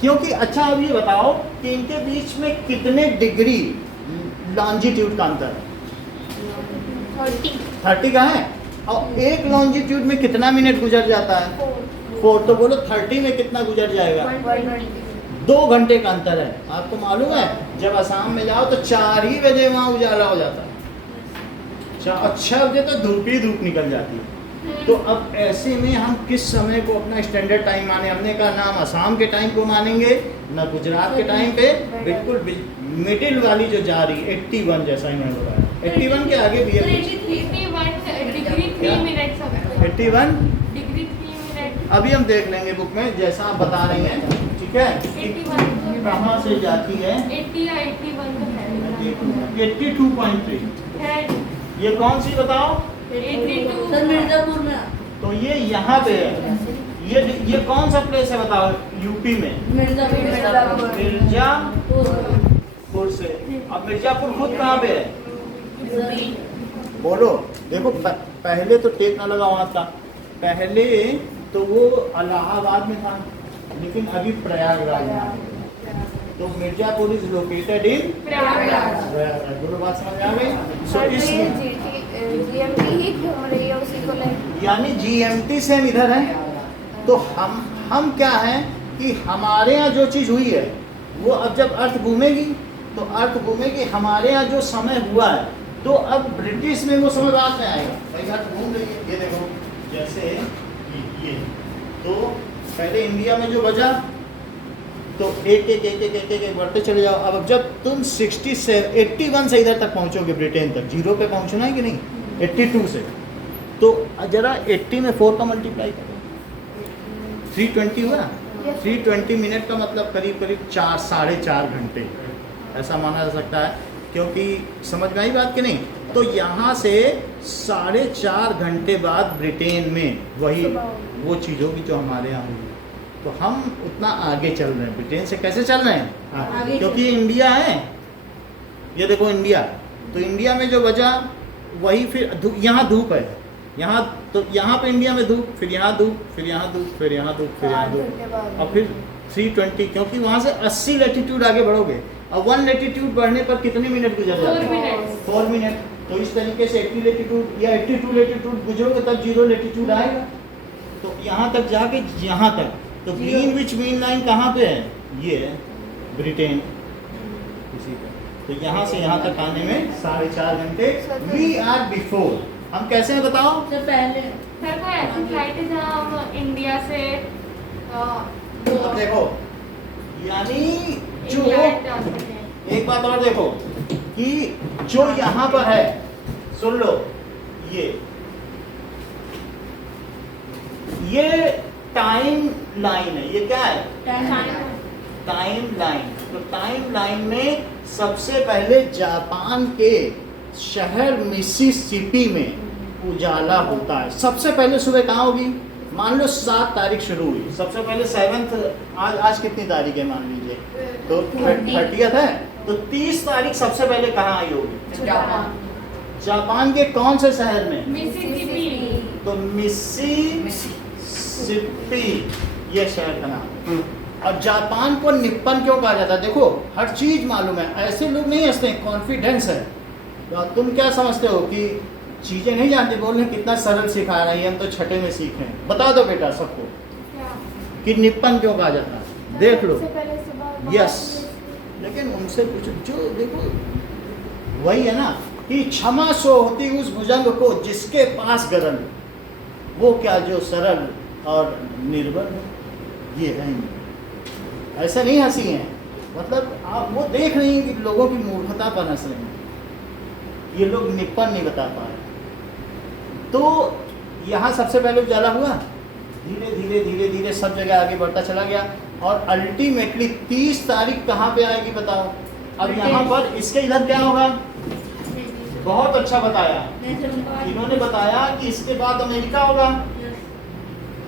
क्योंकि अच्छा अब ये बताओ कि इनके बीच में कितने डिग्री लॉन्जिट्यूड का अंतर है? 30 का है। और एक लॉन्जिट्यूड में कितना मिनट गुजर जाता है? 4। तो बोलो 30 में कितना गुजर जाएगा? 2 घंटे का अंतर है। आपको मालूम है जब असम में जाओ तो 4 ही बजे वहाँ उजाला हो जाता है, 6 बजे तो धूप ही धूप निकल जाती है। तो अब ऐसे में हम किस समय को अपना स्टैंडर्ड टाइम माने? हमने कहा ना हम असम के टाइम को मानेंगे ना गुजरात के टाइम पे, बिल्कुल मिडिल वाली जो जा रही 81 जैसा ही मैंने बताया। 81 के आगे भी है 81 डिग्री 3 मिनट 81 डिग्री 3 मिनट। अभी हम देख लेंगे बुक में जैसा आप बता रही हैं, ठीक है, 81 कहाँ से जाती है? 80 या 81 तो है। 82.3 है ये कौन सी बताओ? 82 सर मिर्जापुर में। तो ये यहाँ पे है। ये कौन सा प्लेस है बताओ? यूपी में मिर्जापुर मिर्जापुर से। अब मिर्जापुर खुद कहाँ पे है? बोलो। देखो पहले तो टेक ना लगा वहाँ था, पहले तो वो इलाहाबाद में था, लेकिन अभी प्रयागराज में। तो Mirzapur is located in Prayagraj. दोनों बात समझ आ गई। सो और ये इसमें GMT ही घूम रही है उसी को लेकर। यानी GMT से हम इधर हैं, तो हम क्या हैं कि हमारे यहाँ जो चीज़ हुई है वो अब जब अर्थ घूमेगी तो अर्थ घूमेगी, हमारे यहाँ जो समय हुआ है तो अब ब्रिटिश में वो समय बाद में आएगा। भाई अर्थ घूम रही है, ये देखो जैसे ये तो पहले इंडिया में जो बजा तो एक एक एक एक एक एक, एक बढ़ते चले जाओ। अब जब तुम 81 से इधर तक पहुंचोगे ब्रिटेन तक, जीरो पे पहुंचना है कि नहीं, 82 से, तो जरा 80 में 4 का मल्टीप्लाई करो, 320 हुआ। 320 मिनट का मतलब करीब करीब 4-4.5 घंटे ऐसा माना जा सकता है, क्योंकि समझ में आई बात कि नहीं। तो यहाँ से 4.5 घंटे बाद ब्रिटेन में वही वो चीज़ होगी जो हमारे यहाँ हुई। तो हम उतना आगे चल रहे हैं ब्रिटेन से। कैसे चल रहे हैं? आगे क्योंकि ये इंडिया है, ये देखो इंडिया, तो इंडिया में जो बजा वही फिर यहाँ धूप है, यहाँ तो यहाँ पे इंडिया में धूप, फिर यहाँ धूप, फिर यहाँ धूप, फिर यहाँ धूप, फिर यहाँ धूप, और फिर 320, क्योंकि वहाँ से 80 लैटिट्यूड आगे बढ़ोगे और 1 लैटिट्यूड बढ़ने पर कितने मिनट गुजर जाते 4 हैं? मिनट। 4 मिनट। तो इस तरीके से 80 लैटिट्यूड या 82 लैटिट्यूड गुजरोगे तब 0 लैटिट्यूड आएगा। तो यहाँ तक जाके यहाँ तक, तो ग्रीनविच मीन लाइन कहाँ पे है? ये है ब्रिटेन, इसी पे। तो यहाँ से यहाँ तक आने में 4.5 घंटे। वी आर बिफोर, हम कैसे हैं बताओ? से पहले सर कोई ऐसी फ्लाइट है जहाँ हम इंडिया से अब देखो, यानी जो इंग्लैंड जा सकते हैं। एक बात और देखो कि जो यहाँ पर है, सुन लो, ये टाइम लाइन है। ये क्या है? Time line. तो टाइम लाइन में सबसे पहले जापान के शहर मिसिसिपी में उजाला होता है। सबसे पहले सुबह कहाँ होगी? मान लो 7 तारीख शुरू हुई, सबसे पहले 7th, आज कितनी तारीख है मान लीजिए, तो 30th है, तो 30 तारीख सबसे पहले कहाँ आई होगी? जापान के कौन से शहर में? मिसिसिपी। तो मिसिसिपी, ये शहर का नाम। और जापान को निप्पन क्यों कहा जाता है? देखो हर चीज मालूम है, ऐसे लोग नहीं हंसते, कॉन्फिडेंस है। तो तुम क्या समझते हो कि चीजें नहीं जानते, बोल रहे कितना सरल सिखा रहा है, हम तो छठे में सीखे हैं। बता दो बेटा सबको कि निप्पन क्यों कहा जाता है, देख लो। यस, लेकिन उनसे पूछो, जो देखो वही है ना कि क्षमा सो होती उस भुजंग को जिसके पास गरल, वो क्या जो सरल और निर्बल है, ये है। ऐसा नहीं हंसी है, मतलब आप वो देख रही हैं कि लोगों की मूर्खता पर हंस रहे हैं, ये लोग निप्पन नहीं बता पा रहे। तो यहाँ सबसे पहले उजाला हुआ, धीरे धीरे धीरे धीरे सब जगह आगे बढ़ता चला गया, और अल्टीमेटली 30 तारीख कहाँ पे आएगी बताओ? अब यहाँ पर इसके इधर क्या होगा? बहुत अच्छा बताया इन्होंने, बताया कि इसके बाद अमेरिका होगा,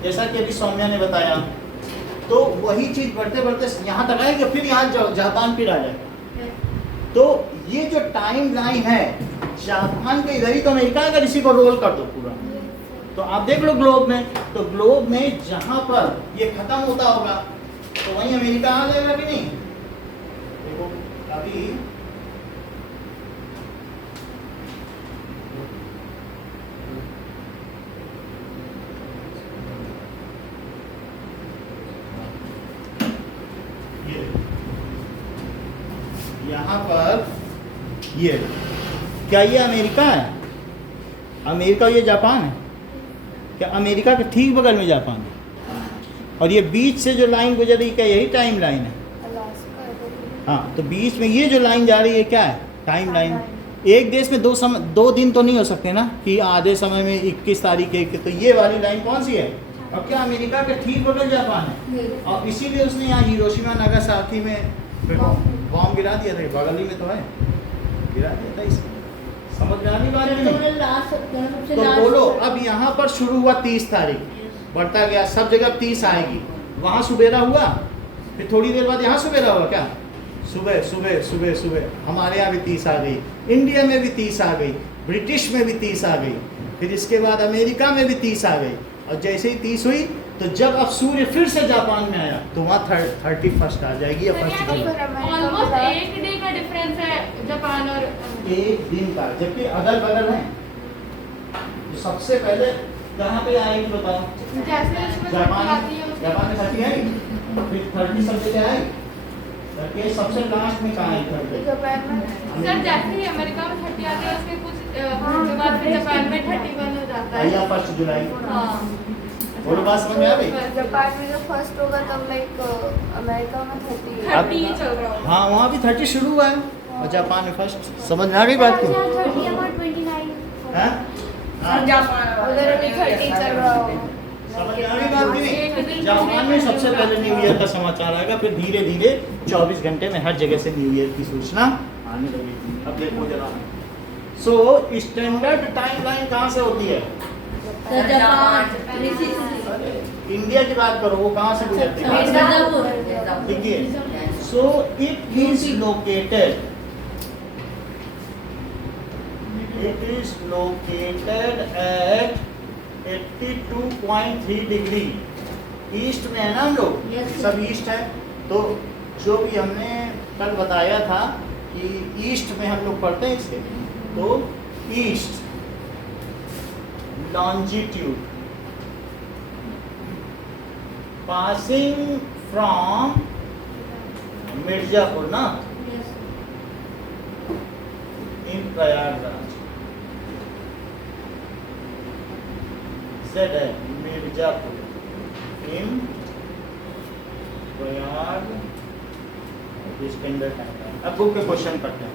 जैसा कि अभी सौम्या ने बताया। तो वही चीज बढ़ते बढ़ते यहाँ तक आएगी, फिर यहाँ जापान फिर आ जाएगा। तो ये जो टाइम लाइन है, जापान के इधर ही तो अमेरिका, अगर इसी को रोल कर दो पूरा, तो आप देख लो ग्लोब में, तो ग्लोब में जहां पर ये खत्म होता होगा तो वहीं अमेरिका आ जाएगा कि नहीं? देखो अभी यहाँ पर ये क्या, ये अमेरिका है? अमेरिका, ये जापान है क्या? अमेरिका के ठीक बगल में जापान है, और ये बीच से जो लाइन गुजर रही, क्या यही टाइम लाइन है? हाँ, तो बीच में ये जो लाइन जा रही है क्या है? Time line. एक देश में 2 दिन तो नहीं हो सकते ना कि आधे समय में 21 तारीख है, तो ये वाली लाइन कौन सी है? अब क्या अमेरिका के ठीक बगल जापान है, और इसीलिए उसने यहाँ हिरोशिमा नागासाकी में बॉम्ब गिरा दिया था, बगल ही में तो है, गिरा दिया था। इस समझ में आने वाली तो बोलो। अब यहाँ पर शुरू हुआ 30 तारीख, बढ़ता गया, सब जगह 30 आएगी। वहाँ सुबेरा हुआ, फिर थोड़ी देर बाद यहाँ सुबेरा हुआ क्या? सुबह सुबह सुबह सुबह हमारे यहाँ भी 30 आ गई, इंडिया में भी 30 आ गई, ब्रिटिश में भी 30 आ गई, फिर इसके बाद अमेरिका में भी 30 आ गई, और जैसे ही 30 हुई तो जब अब सूर्य फिर से जापान में आया तो वहाँ 31 आ जाएगी या सर, 1 यानी जुलाई। ऑलमोस्ट एक डे का डिफरेंस है जापान और एक दिन का, जबकि अगल बगल है। तो सबसे पहले कहाँ पे आएगी बताओ? जैसे उसमें जापान आती है उसमें- जापान में 30 आएगी, फिर 30 सबसे क्या आएगी? ये सबसे लास्ट में कहाँ आएगी 30? सर जैसे ही अमेरिका में 30 आती है उसके कुछ उसके बाद फिर जापान में 31 हो जाता है। या 1 जुलाई। हाँ बोलो बात समझ में आ गई? जापान में जब फर्स्ट होगा तब लाइक अमेरिका में 30 30 ही चल रहा होगा। हाँ वहाँ भी 30 शुरू हुआ है और जापान में 1 समझ में आ गई बात को? हाँ? हाँ। उधर अभी 30 चल रहा होगा। समझ में आ गई बात की नहीं? जापान में सबसे पहले न्यू ईयर का समाचार आएगा, फिर धीरे धीरे 24 घंटे में हर जगह से न्यू ईयर की सूचना आने लगेगी। अब देखो जरा, सो स्टैंडर्ड टाइमलाइन कहाँ से होती है? जापान इंडिया की बात करो, वो कहाँ से गुजरती है? मिर्जापुर। देखिए, so it is located at 82.3 degree east में है ना हम लोग, Yes, sir. सब ईस्ट है। तो जो भी हमने कल बताया था कि ईस्ट में हम लोग पढ़ते हैं इसके, तो east longitude passing from Mirzapur ना इन प्रयागराज, Z है मिर्जापुर इन प्रयाग, स्टैंडर्ड टाइम। अब बुक के क्वेश्चन पढ़ते हैं।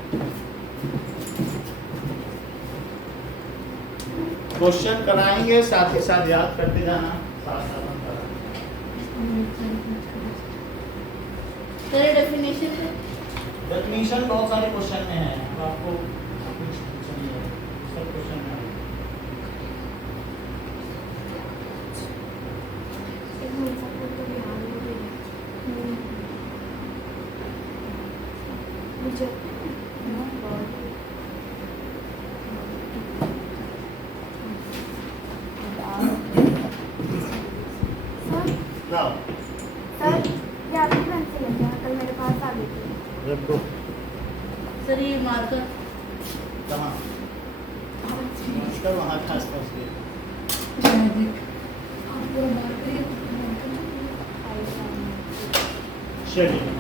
क्वेश्चन कराएंगे, साथ ही साथ याद करते जाना, साथ साथ हम कराएंगे। सर डेफिनेशन डेफिनेशन बहुत सारे क्वेश्चन में है, आपको कुछ नहीं है, सब क्वेश्चन में है। Now, सर ये आपकी पेंसिल है क्या? कल मेरे पास आ गई थी। रख दो। सर ये मार्कर कहाँ? इसका वहाँ खास खास के। चलिए।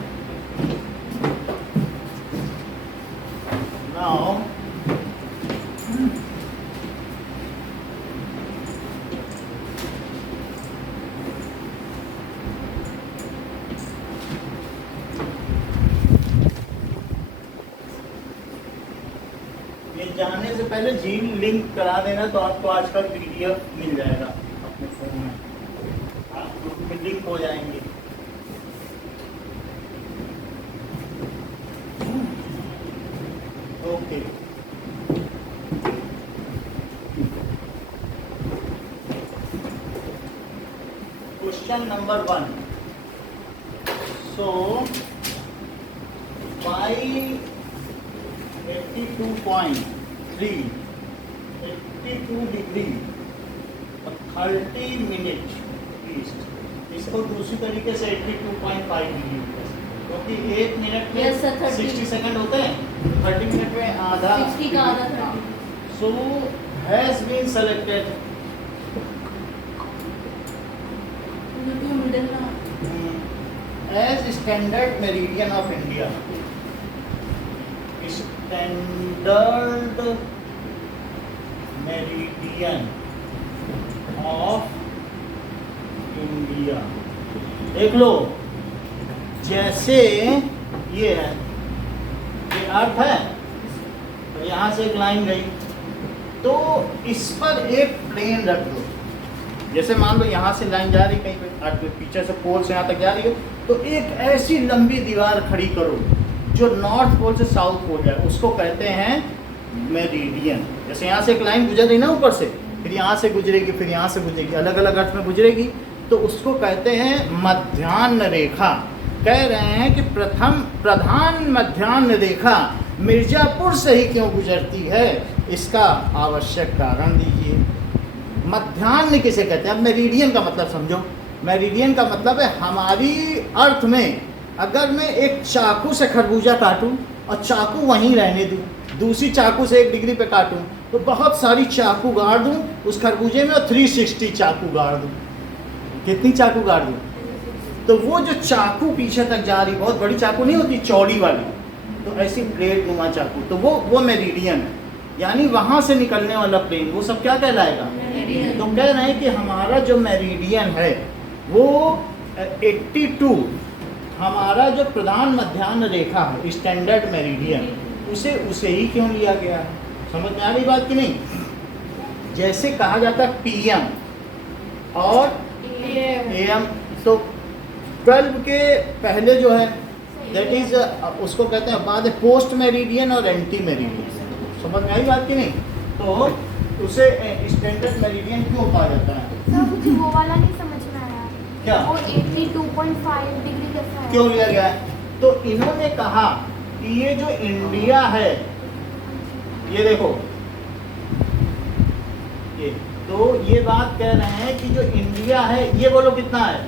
Now, ये जानने से पहले जीन लिंक करा देना, तो आपको आज का PDF मिल जाएगा अपने फोन में, आप ग्रुप में लिंक हो जाएंगे। Okay, question number 1। So by 82.3 82 degree 30 minute east, इसको दूसरी तरीके से 82.5 डिग्री, क्योंकि 1 मिनट में Yes, sir, 30. 60 सेकंड होते हैं, 30 मिनट में आधा 60 का आधा 30। So has been selected middle ना as standard meridian of India. Standard meridian of India. देख लो, जैसे ये है, ये अर्थ है, तो यहाँ से एक लाइन गई, तो इस पर एक प्लेन रख दो। जैसे मान लो यहाँ से लाइन जा रही कहीं पे, पीछे से पोल से यहाँ तक जा रही है, तो एक ऐसी लंबी दीवार खड़ी करो जो नॉर्थ पोल से साउथ पोल जाए, उसको कहते हैं मेरिडियन। जैसे यहाँ से एक लाइन गुजर रही ना ऊपर से, फिर यहाँ से गुजरेगी, फिर यहाँ से गुजरेगी, अलग अलग अर्थ में गुजरेगी, तो उसको कहते हैं मध्याह्न रेखा। कह रहे हैं कि प्रधान मध्याह्न रेखा मिर्जापुर से ही क्यों गुजरती है, इसका आवश्यक कारण दीजिए। मध्याह्न किसे कहते हैं? अब मेरिडियन का मतलब समझो। मेरिडियन का मतलब है हमारी अर्थ में, अगर मैं एक चाकू से खरबूजा काटूं और चाकू वहीं रहने दूं, दूसरी चाकू से 1 डिग्री पे काटूं, तो बहुत सारी चाकू गाड़ दूं उस खरबूजे में और 360 चाकू गाड़ दूं। कितनी चाकू गाड़ दूं? तो वो जो चाकू पीछे तक जा रही, बहुत बड़ी चाकू नहीं होती, चौड़ी वाली, तो ऐसी ब्लेड नुमा चाकू, तो वो मेरिडियन है, यानी वहाँ से निकलने वाला प्लेन, वो सब क्या कहलाएगा? तो कह रहे हैं कि हमारा जो मेरिडियन है वो 82, हमारा जो प्रधान मध्याह्न रेखा है, स्टैंडर्ड मेरिडियन, उसे ही क्यों लिया गया है? समझ में आ रही बात कि नहीं? जैसे कहा जाता है पीएम और एएम, तो 12 के पहले जो है दैट इज उसको कहते हैं बाद पोस्ट मेरिडियन और एंटी मेरिडियन। समझ में आई बात कि नहीं? तो उसे स्टैंडर्ड मेरिडियन क्यों कहा जाता है? सर मुझे वो वाला नहीं समझ में आया, क्या वो 82.5 डिग्री कैसा है? क्यों लिया गया है? तो इन्होंने कहा कि ये जो इंडिया है, ये देखो, ये तो ये बात कह रहे हैं कि जो इंडिया है, ये बोलो कितना है?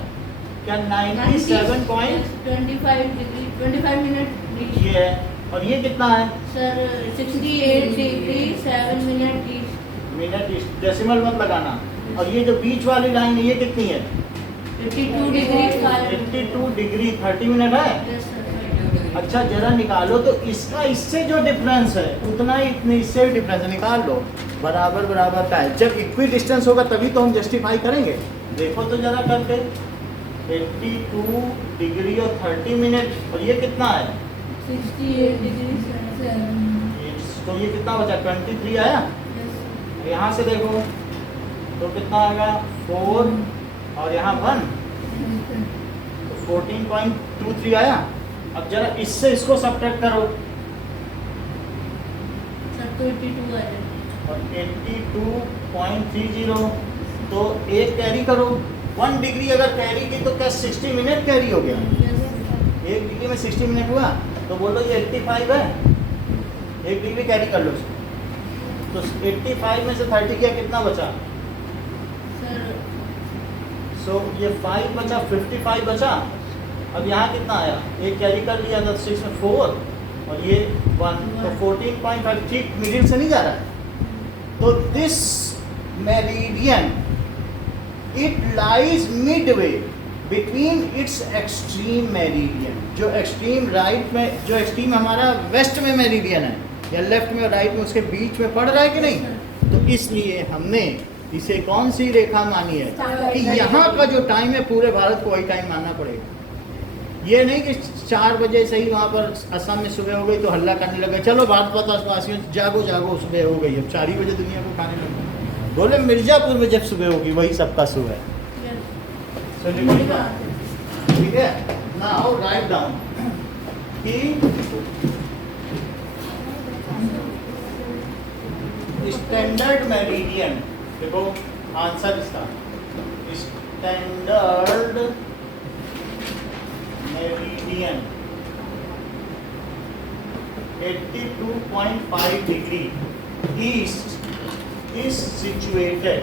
क्या 97.25 डिग्री 25 मिनट ये है, और ये कितना है? Sir 68 degree 7 minute minute east, decimal मत लगाना। और ये जो बीच वाली लाइन है, ये कितनी है? 82 डिग्री 82 डिग्री 30 मिनट है। अच्छा जरा निकालो तो इसका इससे जो डिफरेंस है उतना ही इतने इससे भी डिफरेंस है, निकाल लो, बराबर बराबर का है। जब इक्वी डिस्टेंस होगा तभी तो हम जस्टिफाई करेंगे। देखो तो जरा करके, 82 डिग्री और 30 मिनट, और ये कितना है? 68 डिग्री 7। तो ये कितना बचा? 23 आया। यहाँ से देखो तो कितना आएगा? 4 और यहाँ 1, तो 14.23 आया। अब जरा इससे इसको सब्ट्रैक्ट करो, सर तो 82 आ जाएगा और 82.30, तो एक कैरी करो। 1 डिग्री अगर कैरी की तो क्या 60 मिनट कैरी हो गया? 1 डिग्री में 60 मिनट हुआ, तो बोलो ये 85 है। 1 डिग्री कैरी कर लो इसको, तो 85 में से 30 किया, कितना बचा? सर सो ये 5 बचा, 55 बचा। अब यहाँ कितना आया? एक कैरी कर लिया था 6 में 4 और ये 1, तो 14.5, ठीक मिडिल से नहीं जा रहा है। तो this meridian it lies Midway between its extreme meridian, जो एक्सट्रीम राइट में, जो एक्सट्रीम हमारा वेस्ट में मेरिडियन है या लेफ्ट में और राइट में, उसके बीच में पड़ रहा है कि नहीं? तो इसलिए हमने इसे कौन सी रेखा मानी है कि यहाँ का जो टाइम है पूरे भारत को वही टाइम मानना पड़ेगा। ये नहीं कि 4 बजे से ही वहाँ पर असम में सुबह हो गई तो हल्ला करने लगे, चलो भारतवासियों जागो जागो, सुबह हो गई, अब 4 ही बजे दुनिया को खाने लगे। बोले मिर्जापुर में जब सुबह होगी वही सबका सुबह है। ठीक है, नाउ राइट डाउन कि स्टैंडर्ड मेरिडियन, देखो आंसर इसका, standard meridian 82.5 degree east is situated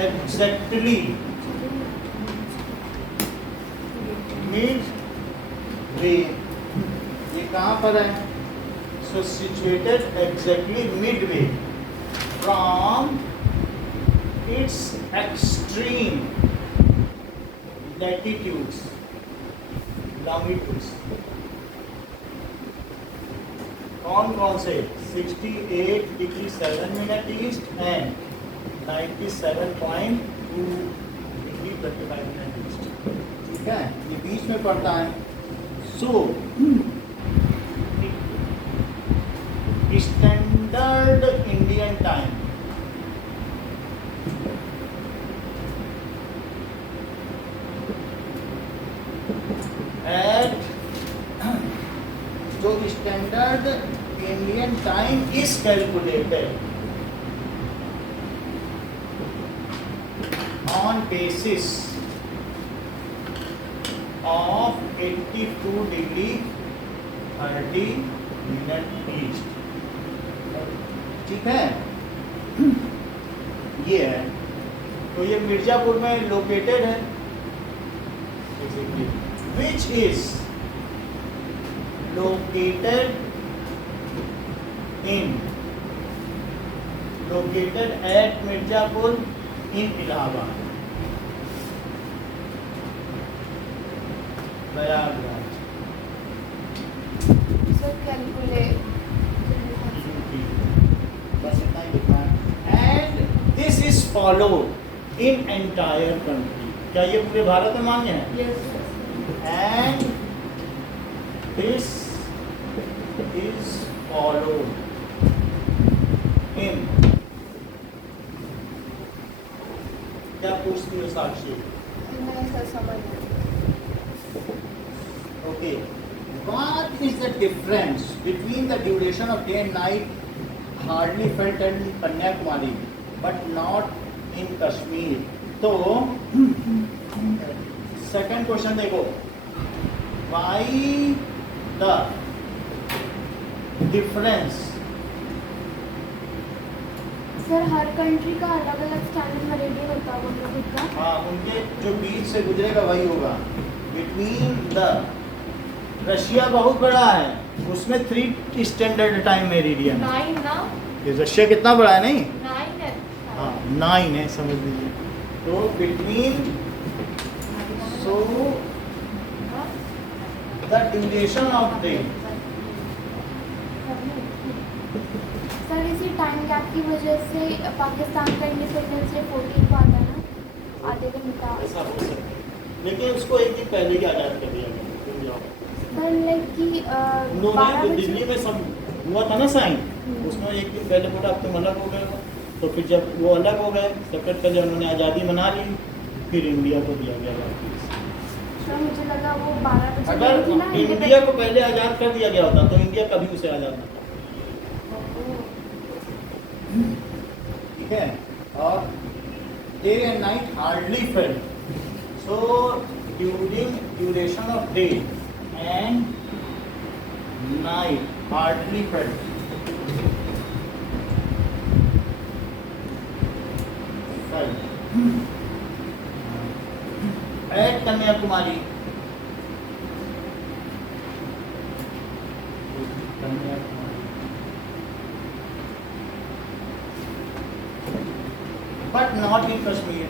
exactly midway, ये कहाँ पर है? So situated exactly midway from its extreme latitudes, longitudes। कौन से? 68 degree 7 minute east and 97.2 degree 25 minute east. ठीक है, ये बीच में पड़ता है। So standard Indian time at, जो standard Indian time is calculated on basis of 82 degree 30 minute east. ठीक है, ये है। तो ये मिर्जापुर में लोकेटेड है। Which is located at Mirzapur in Allahabad. Prayagraj. Sir calculate. बस इतना ही लिखना है। And this is follow in entire country. क्या ये पूरे भारत में मान्य है? Yes. And this is follow in, क्या पूछती हो साक्षी? नहीं सर समझ गई। Okay. What is the difference between the duration of day and night hardly felt in Kanyakumari but not in Kashmir? तो second question देखो, why the difference? Sir her country का अलग अलग स्टैंडर्ड मेरिडियन होता है उनका खुद का। हाँ, उनके जो बीच से गुजरेगा वही होगा। Between the रशिया बहुत बड़ा है, उसमें 3 स्टैंडर्ड टाइम मेरिडियन। 9 ना, ये रशिया कितना बड़ा है? नहीं 9 है। हाँ 9 है, समझ लीजिए। तो between, so the duration of day. Sir इसी टाइम गैप की वजह से पाकिस्तान का इंडिपेंडेंस डे 14 को आता है ना, आधे दिन का। ऐसा हो सकता है, लेकिन उसको एक दिन पहले ही आज़ाद कर दिया गया। सर लाइक कि उन्होंने तो दिल्ली में सब हुआ था ना साइन, उसमें एक दिन पहले बोला अब तुम अलग हो गए हो, तो फिर जब वो अलग हो गए, सेपरेट कर लिया, उन्होंने आज़ादी मना ली, फिर इंडिया को दिया गया वापस। सर मुझे लगा वो 12 बजे अगर थी ना इंडिया को पहले आज़ाद कर दिया गया होता तो इंडिया कभी उसे आज़ाद ना करता। ठीक है, और day and night hardly felt, so during duration of day and night hardly felt. At Kanyakumari, but not in Kashmir.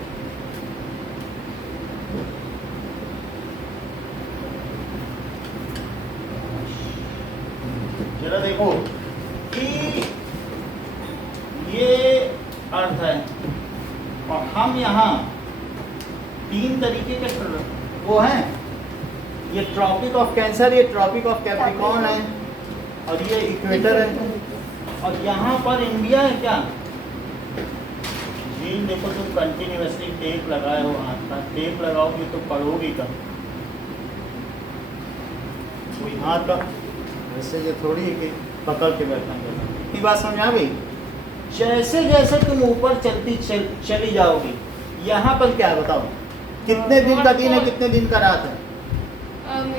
जरा देखो कि ये अर्थ है और हम यहाँ 3 तरीके के वो हैं, ये ट्रॉपिक ऑफ कैंसर, ये ट्रॉपिक ऑफ कैप्रिकॉर्न है और ये इक्वेटर है, और यहाँ पर इंडिया है क्या जी? देखो तुम कंटिन्यूसली टेप लगाए हो, हाथ का टेप लगाओगे तो पढ़ोगे कब? कोई हाथ का वैसे ये थोड़ी है कि पकड़ के बैठना करना। इतनी बात समझ आ गई? जैसे जैसे तुम ऊपर चली जाओगी, यहाँ पर क्या बताओ, कितने दिन का दिन है, कितने दिन का रात है?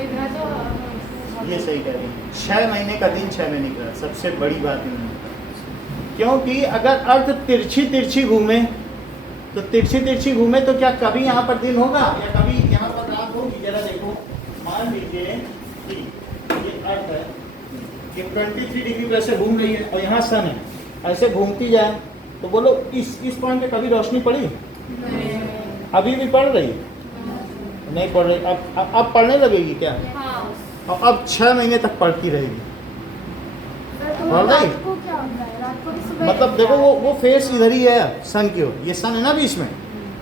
इधर तो ये सही कह रही है, 6 महीने का दिन, 6 महीने का रात। सबसे बड़ी बात इन्होंने बताई, क्योंकि अगर अर्थ तिरछी तिरछी घूमे तो तिरछी घूमे तो क्या कभी यहाँ पर दिन होगा या कभी यहाँ पर रात होगी? जरा देखो, मान लीजिए कि ये अर्थ है, ये 23 डिग्री पर ऐसे घूम रही है और यहाँ सन है, ऐसे घूमती जाए तो बोलो इस पॉइंट पे कभी रोशनी पड़ी? अभी भी पड़ रही? नहीं पड़ रही। अब पढ़ने लगेगी क्या? हाँ, और अब 6 महीने तक पढ़ती रहेगी। सर तो पढ़ रही? रात को क्या होता है? रात को भी सुबह मतलब देखो वो फेस इधर ही है सन की ओर, ये सन है ना बीच में,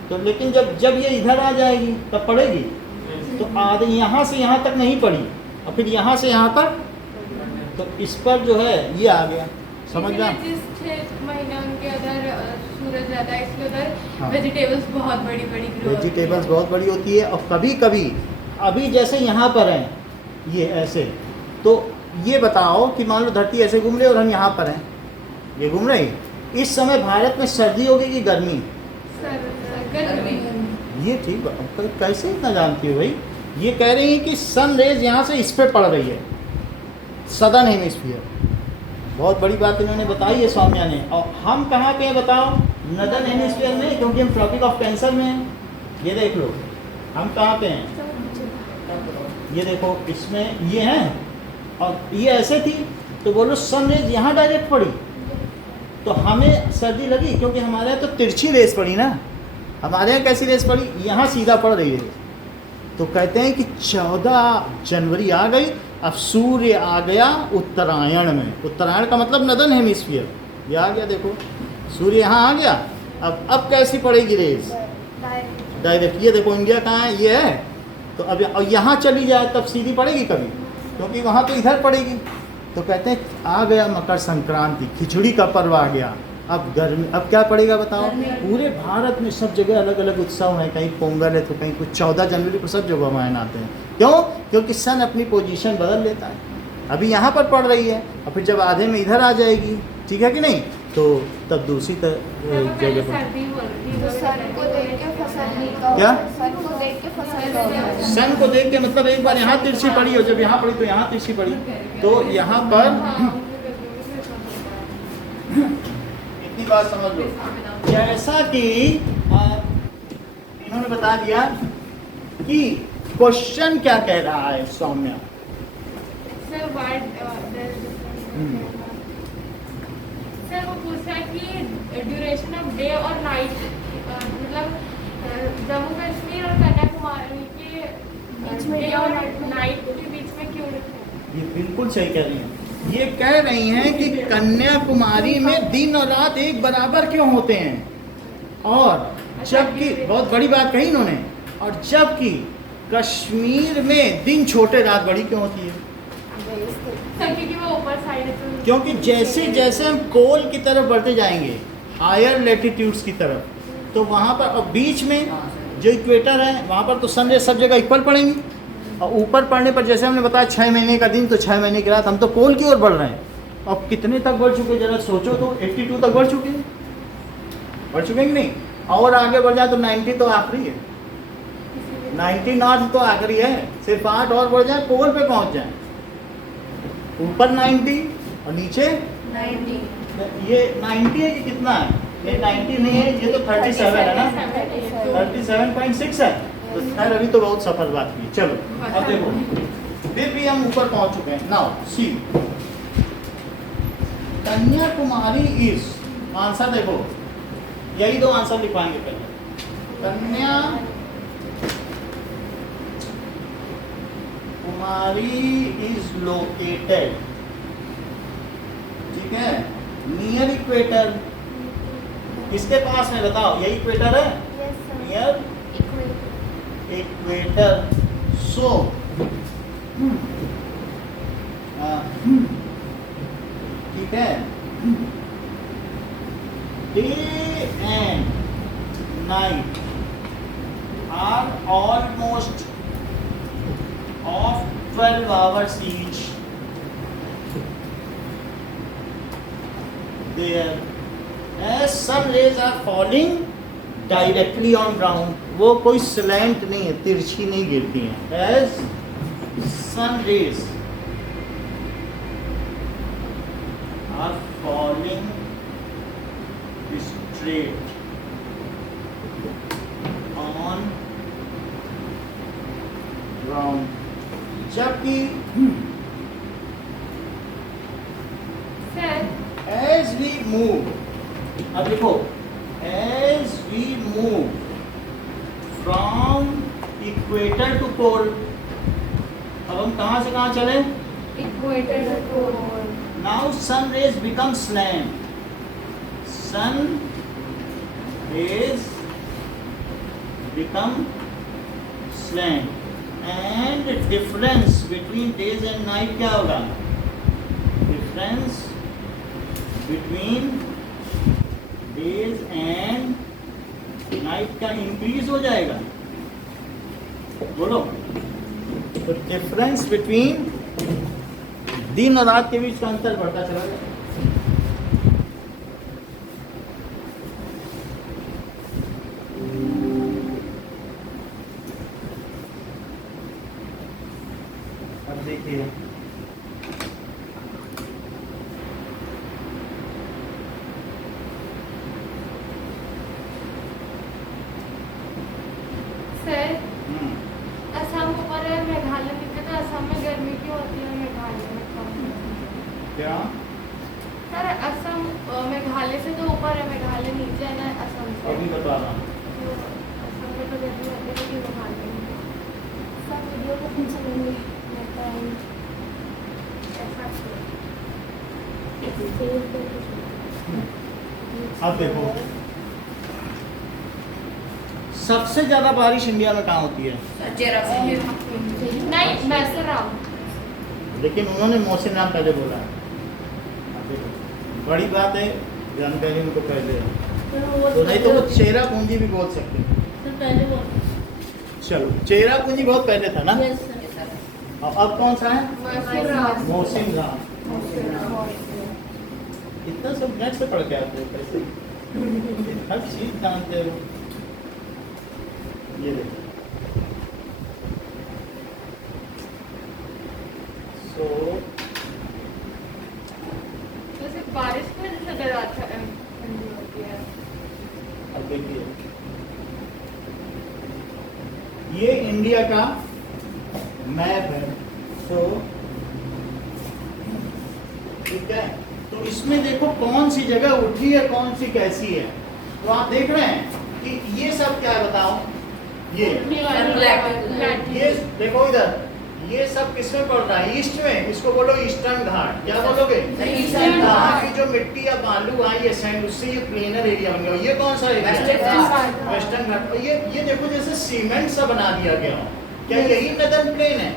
तो लेकिन जब ये इधर आ जाएगी तब पड़ेगी, तो आधे यहाँ से यहाँ तक नहीं पड़ी और फिर यहाँ से यहाँ तक, तो इस पर जो है ये आ गया, समझ गया? जिस 6 महीने उनके उधर सूरज रहता है, इसलिए उधर हाँ। वेजिटेबल्स बहुत बड़ी बड़ी ग्रो वेजिटेबल्स बहुत बड़ी होती है, और कभी कभी अभी जैसे यहाँ पर हैं ये ऐसे, तो ये बताओ कि मान लो धरती ऐसे घूम रही है और हम यहाँ पर हैं, ये घूम रही, इस समय भारत में सर्दी होगी कि गर्मी? गर्मी। ये ठीक बात, कैसे इतना जानती हो भाई? ये कह रही है कि सन रेज यहाँ से इस पे पड़ रही है, सदर्न हेमिस्फीयर। बहुत बड़ी बात इन्होंने बताई है सौम्या ने। और हम कहाँ पे हैं बताओ? नदर्न हेमिस्फीयर में, क्योंकि हम ट्रॉपिक ऑफ कैंसर में हैं। ये देख लो हम कहाँ पे हैं, ये देखो इसमें ये है, और ये ऐसे थी तो बोलो सन रेज यहाँ डायरेक्ट पड़ी तो हमें सर्दी लगी, क्योंकि हमारे यहाँ तो तिरछी रेस पड़ी ना, हमारे यहाँ कैसी रेस पड़ी, यहाँ सीधा पड़ रही है। तो कहते हैं कि 14 जनवरी आ गई, अब सूर्य आ गया उत्तरायण में। उत्तरायण का मतलब नदर्न हेमिस्फीयर, ये आ गया, देखो सूर्य यहाँ आ गया। अब कैसी पड़ेगी रेस, डायरेक्ट। ये देखो इंडिया कहाँ है, ये है, तो अब यहाँ चली जाए तब सीधी पड़ेगी कभी, क्योंकि वहाँ तो इधर पड़ेगी। तो कहते हैं आ गया मकर संक्रांति, खिचड़ी का पर्व आ गया। अब गर्मी, अब क्या पड़ेगा बताओ, पूरे भारत में सब जगह अलग अलग उत्सव हैं, कहीं पोंगल है तो कहीं कुछ 14 जनवरी को सब जगह मनाते हैं। क्यों? क्योंकि सन अपनी पोजीशन बदल लेता है, अभी यहाँ पर पड़ रही है और फिर जब आधे में इधर आ जाएगी, ठीक है कि नहीं, तो तब दूसरी जगह पर सर्दी बोलती तो सन को देख के फसल नहीं का क्या? सन को देख के फसल का होता है। सन को देख के मतलब एक बार यहाँ तिरछी पड़ी और जब यहाँ पड़ी तो यहाँ तिरछी पड़ी, तो यहाँ पर इतनी बात समझ लो। जैसा कि इन्होंने बता दिया कि क्वेश्चन क्या कह रहा है सौम्या। सर सर वो पूछ रहा है कि ड्यूरेशन ऑफ डे और नाइट, मतलब जम्मू कश्मीर और कन्याकुमारी के बीच में डे day और और नाइट के बीच में क्यों रखा है? ये बिल्कुल सही कह रही हैं। ये कह रही हैं कि कन्याकुमारी में दिन और रात एक बराबर क्यों होते हैं, और जबकि बहुत बड़ी बात कही इन्होंने, और जबकि कश्मीर में दिन छोटे रात बड़ी क्यों होती है? सर क्योंकि वो ऊपर साइड है तो क्योंकि जैसे जैसे हम पोल की तरफ बढ़ते जाएंगे, हायर लेटीट्यूड्स की तरफ, तो वहाँ पर, और बीच में जो इक्वेटर है वहाँ पर तो सन रेज सब जगह इक्वल पड़ेंगी, और ऊपर पड़ने पर जैसे हमने बताया 6 महीने का दिन तो 6 महीने की रात, हम तो पोल की ओर बढ़ रहे हैं। अब कितने तक बढ़ चुके जरा सोचो तो, 82 तक बढ़ चुके हैं, बढ़ चुके हैं कि नहीं, और आगे बढ़ जाए तो 90 तो आखिरी है, 90 नॉर्थ तो आखिरी है, सिर्फ 8 और बढ़ जाए पोल पे पहुँच जाए, ऊपर 90 और नीचे 90 ये 90 है कि कितना है, ये 90 नहीं है, ये तो 37 है ना, 37.6 है, तो खैर अभी तो बहुत सफल बात की। चलो अब देखो फिर भी हम ऊपर पहुंच चुके हैं। Now see Kanyakumari is, answer देखो, यही 2 आंसर लिखवाएंगे पहले। कन्याकुमारी इज लोकेटेड, ठीक है, नियर इक्वेटर। किसके पास है बताओ, यही इक्वेटर है, Yes, sir. Near Equator. Equator. So ठीक है, day and night are almost of 12 hours each there as sun rays are falling directly on ground, वो कोई slant नहीं है, तिरछी नहीं गिरती हैं, as sun rays are falling straight on ground, जबकि सर as we move, अब देखो, as we move from equator to pole, अब हम कहाँ से कहाँ चले, इक्वेटर को now sun rays become slant, sun rays become slant, and difference between days and night क्या होगा, difference between days and night का इंक्रीज हो जाएगा, बोलो, तो डिफरेंस बिटवीन दिन और रात के बीच का अंतर बढ़ता चला जाएगा। अब देखिए, असम में गर्मी क्यों होती है, मेघालय में कम? क्या सर असम मेघालय से तो ऊपर है, मेघालय नीचे है ना असम से, अभी बता रहा हूँ। तो असम में तो गर्मी होती है लेकिन मेघालय में सर वीडियो को पीछे लेंगे लगता है ऐसा क्यों? सेव करके अब देखो, सबसे ज्यादा बारिश इंडिया में कहाँ होती है? नहीं मैसूराम। लेकिन उन्होंने मौसिनराम पहले बोला है। अब देखो, बड़ी बात है, जानकारी उनको पहले है, तो नहीं तो वो चेरापूंजी भी बोल सकते हैं। सर पहले वो चलो, चेरापूंजी बहुत पहले था ना। Yes sir. और अब कौन सा है? मैसूराम। मौसिनराम। इतना सब नेट से पढ़ के आते हो कैसे? हर चीज जानते हो। ये देखो, सो वैसे बारिश की वजह से ज़्यादा अच्छा ठंडी होती है। अब देखिए, ये इंडिया का मैप है। तो ठीक है, तो इसमें देखो कौन सी जगह उठी है, कौन सी कैसी है। तो आप देख रहे हैं कि ये सब क्या है बताओ? ये देखो इधर, ये सब किसमें पड़ रहा है? ईस्ट में। इसको बोलो ईस्टर्न घाट। क्या बोलोगे? ईस्टर्न घाट। की जो मिट्टी या बालू आई है सैंड, उससे ये प्लेनर एरिया बन गया। ये कौन सा एरिया? वेस्टर्न घाट। तो ये देखो जैसे सीमेंट सा बना दिया गया हो। क्या यही नदर्न प्लेन है?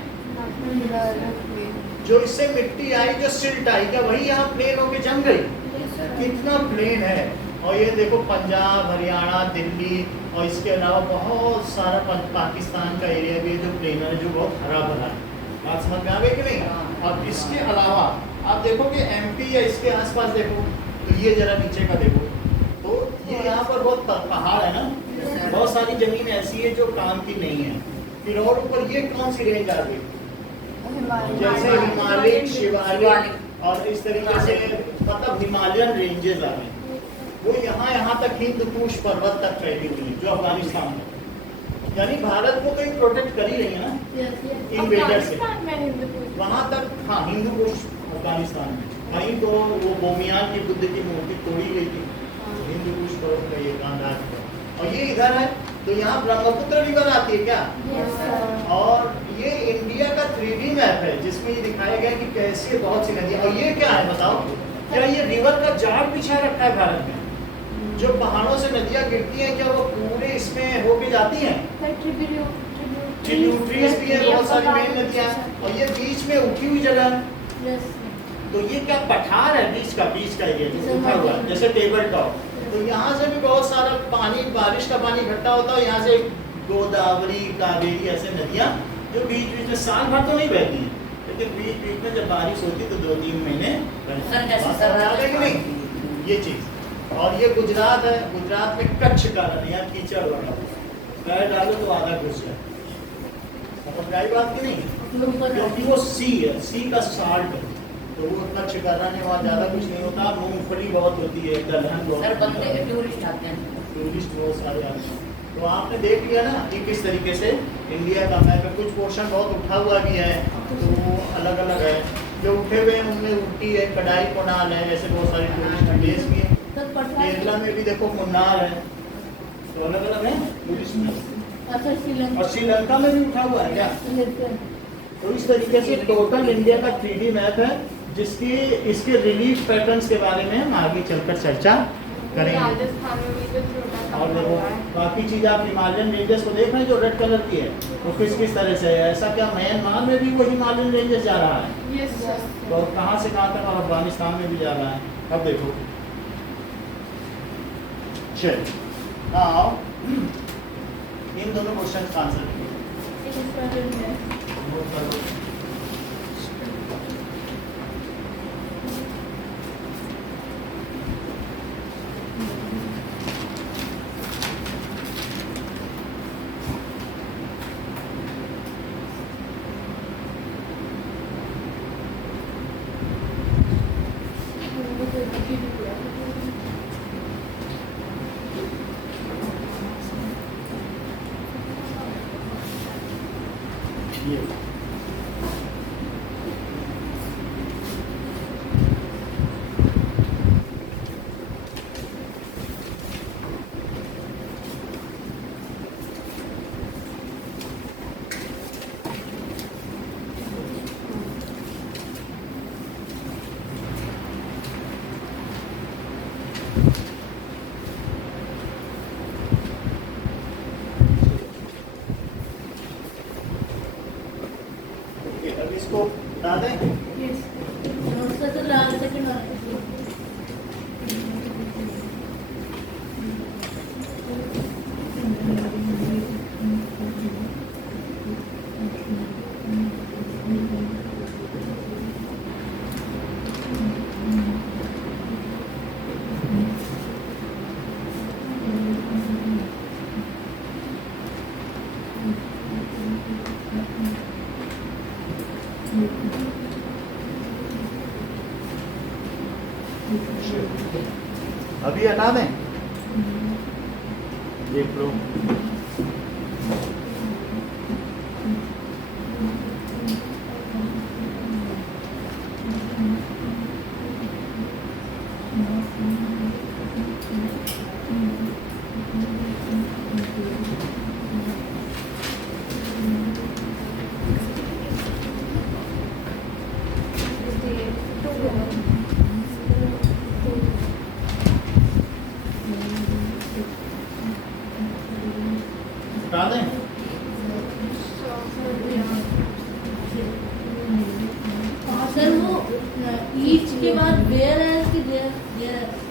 जो इससे मिट्टी आई, जो सिल्ट आई, क्या वही यहाँ प्लेन होके जम गई? कितना प्लेन है। और ये देखो पंजाब, हरियाणा, दिल्ली और इसके अलावा बहुत सारा पाकिस्तान का एरिया भी है जो प्लेन है, जो बहुत हरा भरा है। बात समझ में आ गई कि नहीं? और इसके अलावा आप देखो कि एमपी या इसके आसपास देखो, तो ये जरा नीचे का देखो, तो ये यहाँ पर बहुत पहाड़ है ना, बहुत सारी जमीन ऐसी है जो काम की नहीं है। फिर और ऊपर ये कौन सी रेंज आ गई? जैसे हिमालय, शिवालिक और इस तरीके से मतलब हिमालयन रेंजेस आ गए। वो यहाँ तक हिंदकुश पर्वत तक फैली हुई है, जो अफगानिस्तान में, यानी भारत को कहीं प्रोटेक्ट कर ही रही है ना इन्वेडर से। अफगानिस्तान में हिंदुकुश। वहाँ तक, हाँ, हिंदुकुश अफगानिस्तान में। कहीं तो वो बोमियान की बुद्ध की मूर्ति तोड़ी गई थी, हिंदुकुश पर्वत का ये राज है। और ये इधर है, तो यहाँ ब्रह्मपुत्र रिवर आती है क्या? और ये इंडिया का 3D मैप है जिसमें ये दिखाया गया कि कैसे बहुत सी नदियाँ। और ये क्या है बताओ? क्या ये रिवर का जाल बिछा रखा है भारत में? जो पहाड़ों से नदियाँ गिरती हैं, क्या वो पूरे इसमें होके जाती हैं? ट्रिब्यूटरीज भी है, बहुत सारी मेन नदियाँ। और ये बीच में उठी हुई जगह है, यस तो ये क्या पठार है? बीच का एरिया जो उठा हुआ है, जैसे टेबल टॉप। तो यहाँ से भी बहुत सारा पानी, बारिश का पानी इकट्ठा होता है। यहाँ से गोदावरी, कावेरी ऐसे नदियाँ जो बीच में साल भर तो नहीं बहती हैं, लेकिन बीच में जब बारिश होती तो 2-3 महीने नहीं, ये चीज़। और ये गुजरात है, गुजरात में कच्छ का नदी, यहाँ कीचड़ लगा पैर डालो तो आधा घुस जाए। समझ आई बात की नहीं? क्योंकि वो सी है, सी का साल्ट है, तो वो उतना छिकाना नहीं, वहाँ ज़्यादा कुछ नहीं होता। मूंगफली बहुत होती है, दलहन बहुत सर होती बंदे है, टूरिस्ट आते हैं। टूरिस्ट बहुत सारे आते हैं। तो आपने देख लिया ना कि किस तरीके से इंडिया का मैप है। कुछ पोर्शन बहुत उठा हुआ भी है, तो वो अलग अलग है। जो उठे हुए हैं उनमें ऊटी है, कडाई कोनाल है, ऐसे बहुत सारे टूरिस्ट प्लेस भी हैं। केरला में भी देखो मुन्नार है, तो अलग अलग है टूरिस्ट प्लेस। और श्रीलंका में भी उठा हुआ है क्या? तो इस तरीके से टोटल इंडिया का 3D मैप है, जिसकी इसके रिलीफ पैटर्न्स के बारे में हम आगे चलकर चर्चा करेंगे। राजस्थान में भी तो छोटा सा और देखो हुआ है। बाकी चीज़, आप हिमालयन रेंजेस को देख रहे हैं जो रेड कलर की है, वो किस तरह से है? ऐसा क्या म्यांमार में भी वो हिमालयन रेंजेस जा रहा है? Yes sir. तो कहाँ से कहाँ तक? और अफगानिस्तान में भी जा रहा है। अब देखो, चलिए आओ इन दोनों क्वेश्चन का आंसर नोट करो। ये इसको बता दें? सर लास्ट सेकंड वाला अभी हटा दें? देख लो। हटा दें? सर वो ईच के बाद वेयर है कि देयर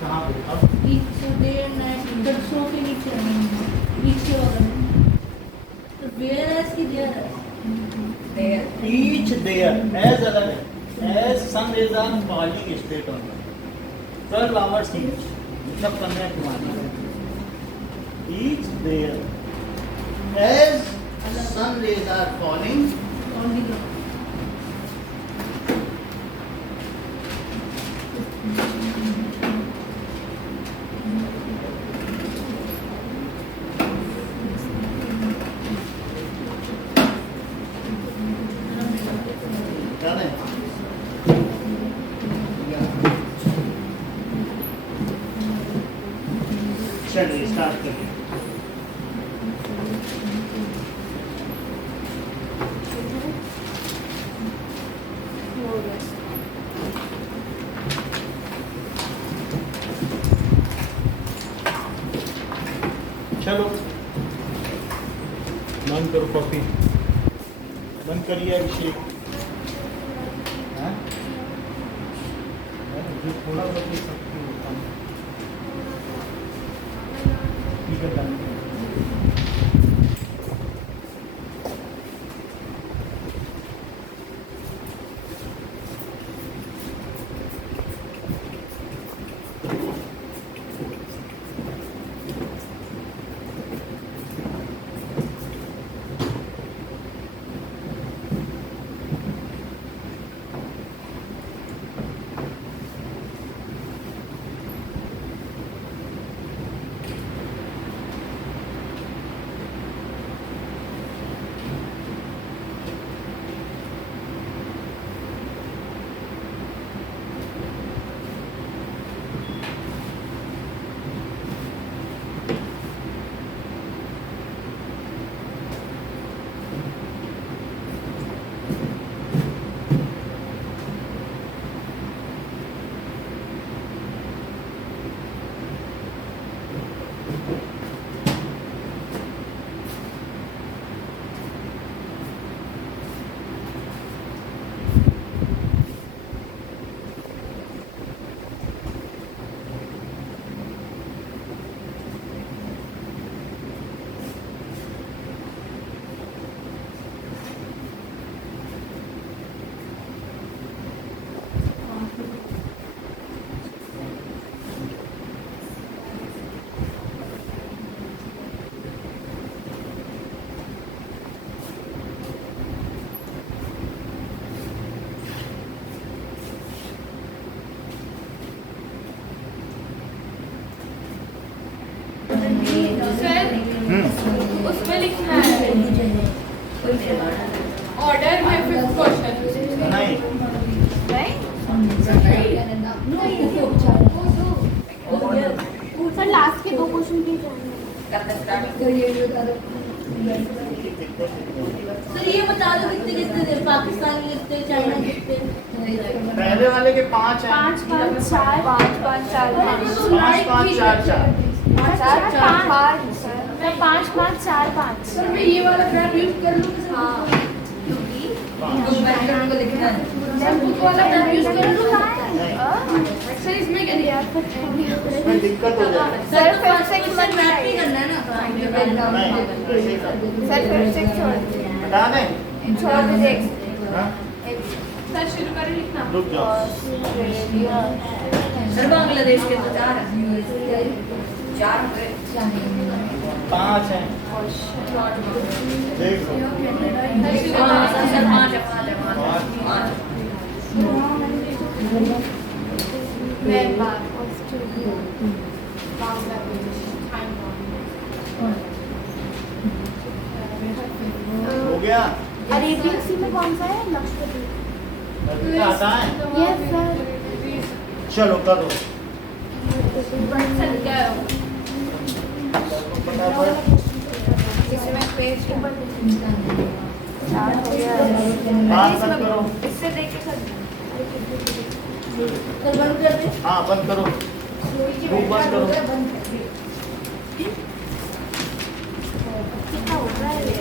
कहाँ पे? अब ईच देयर नाइट दर शो के नीचे ईच के बगल तो वेयर है कि देयर है each there as अलग है, as sun rays are falling straight on them, 12 hours each, मतलब 15 तुम्हारा each there as sun rays are falling on the ground जाने चलिए स्टार्ट करिए। चलो बंद करो कॉपी, बंद करिए अभिषेक। हाँ? जो थोड़ा बहुत लिख सकते हो काम। ठीक है done। सर उसमें लिखना है ऑर्डर में फिफ्थ क्वेश्चन नहीं सर लास्ट के 2 क्वेश्चन की सर ये बता दो कितने कितने थे पाकिस्तान के कितने चाइना के कितने पहले वाले के 5 हैं। 5 5 4 5 5 4 5 5 4 4 5 5 4 5 सर मैं ये वाला ग्राफ यूज कर लूँ हाँ क्योंकि तुम बैकग्राउंड को लिखना है सर बुक वाला पेन यूज कर लो नहीं, सर इसमें क्या दिया इसमें दिक्कत हो जाएगी। सर फिर से सर मैप भी करना है ना नहीं, ऐसे ही कर। सर फिर से छोड़ दीजिए हटा दें? छोड़ दीजिए हाँ? सर शुरू करें लिखना रुक जाओ। ऑस्ट्रेलिया सर बांग्लादेश के तो 4 हैं 4 हुए 5 हैं, देख लो। सर शुरू हाँ करें सर 5 है 5 म्यांमार ऑस्ट्रेलिया बांग्लादेश हो गया? अरेबियन सी में कौन सा है लक्षद्वीप नतीजा आता है? यस सर चलो करो। सर क्या है फटाफट। इसमें पेज स्टार्ट हो गया बात मत करो। इससे देख के सर सर बंद कर दे हाँ बंद करो, बुक बंद करो। कितना हो रहा है ये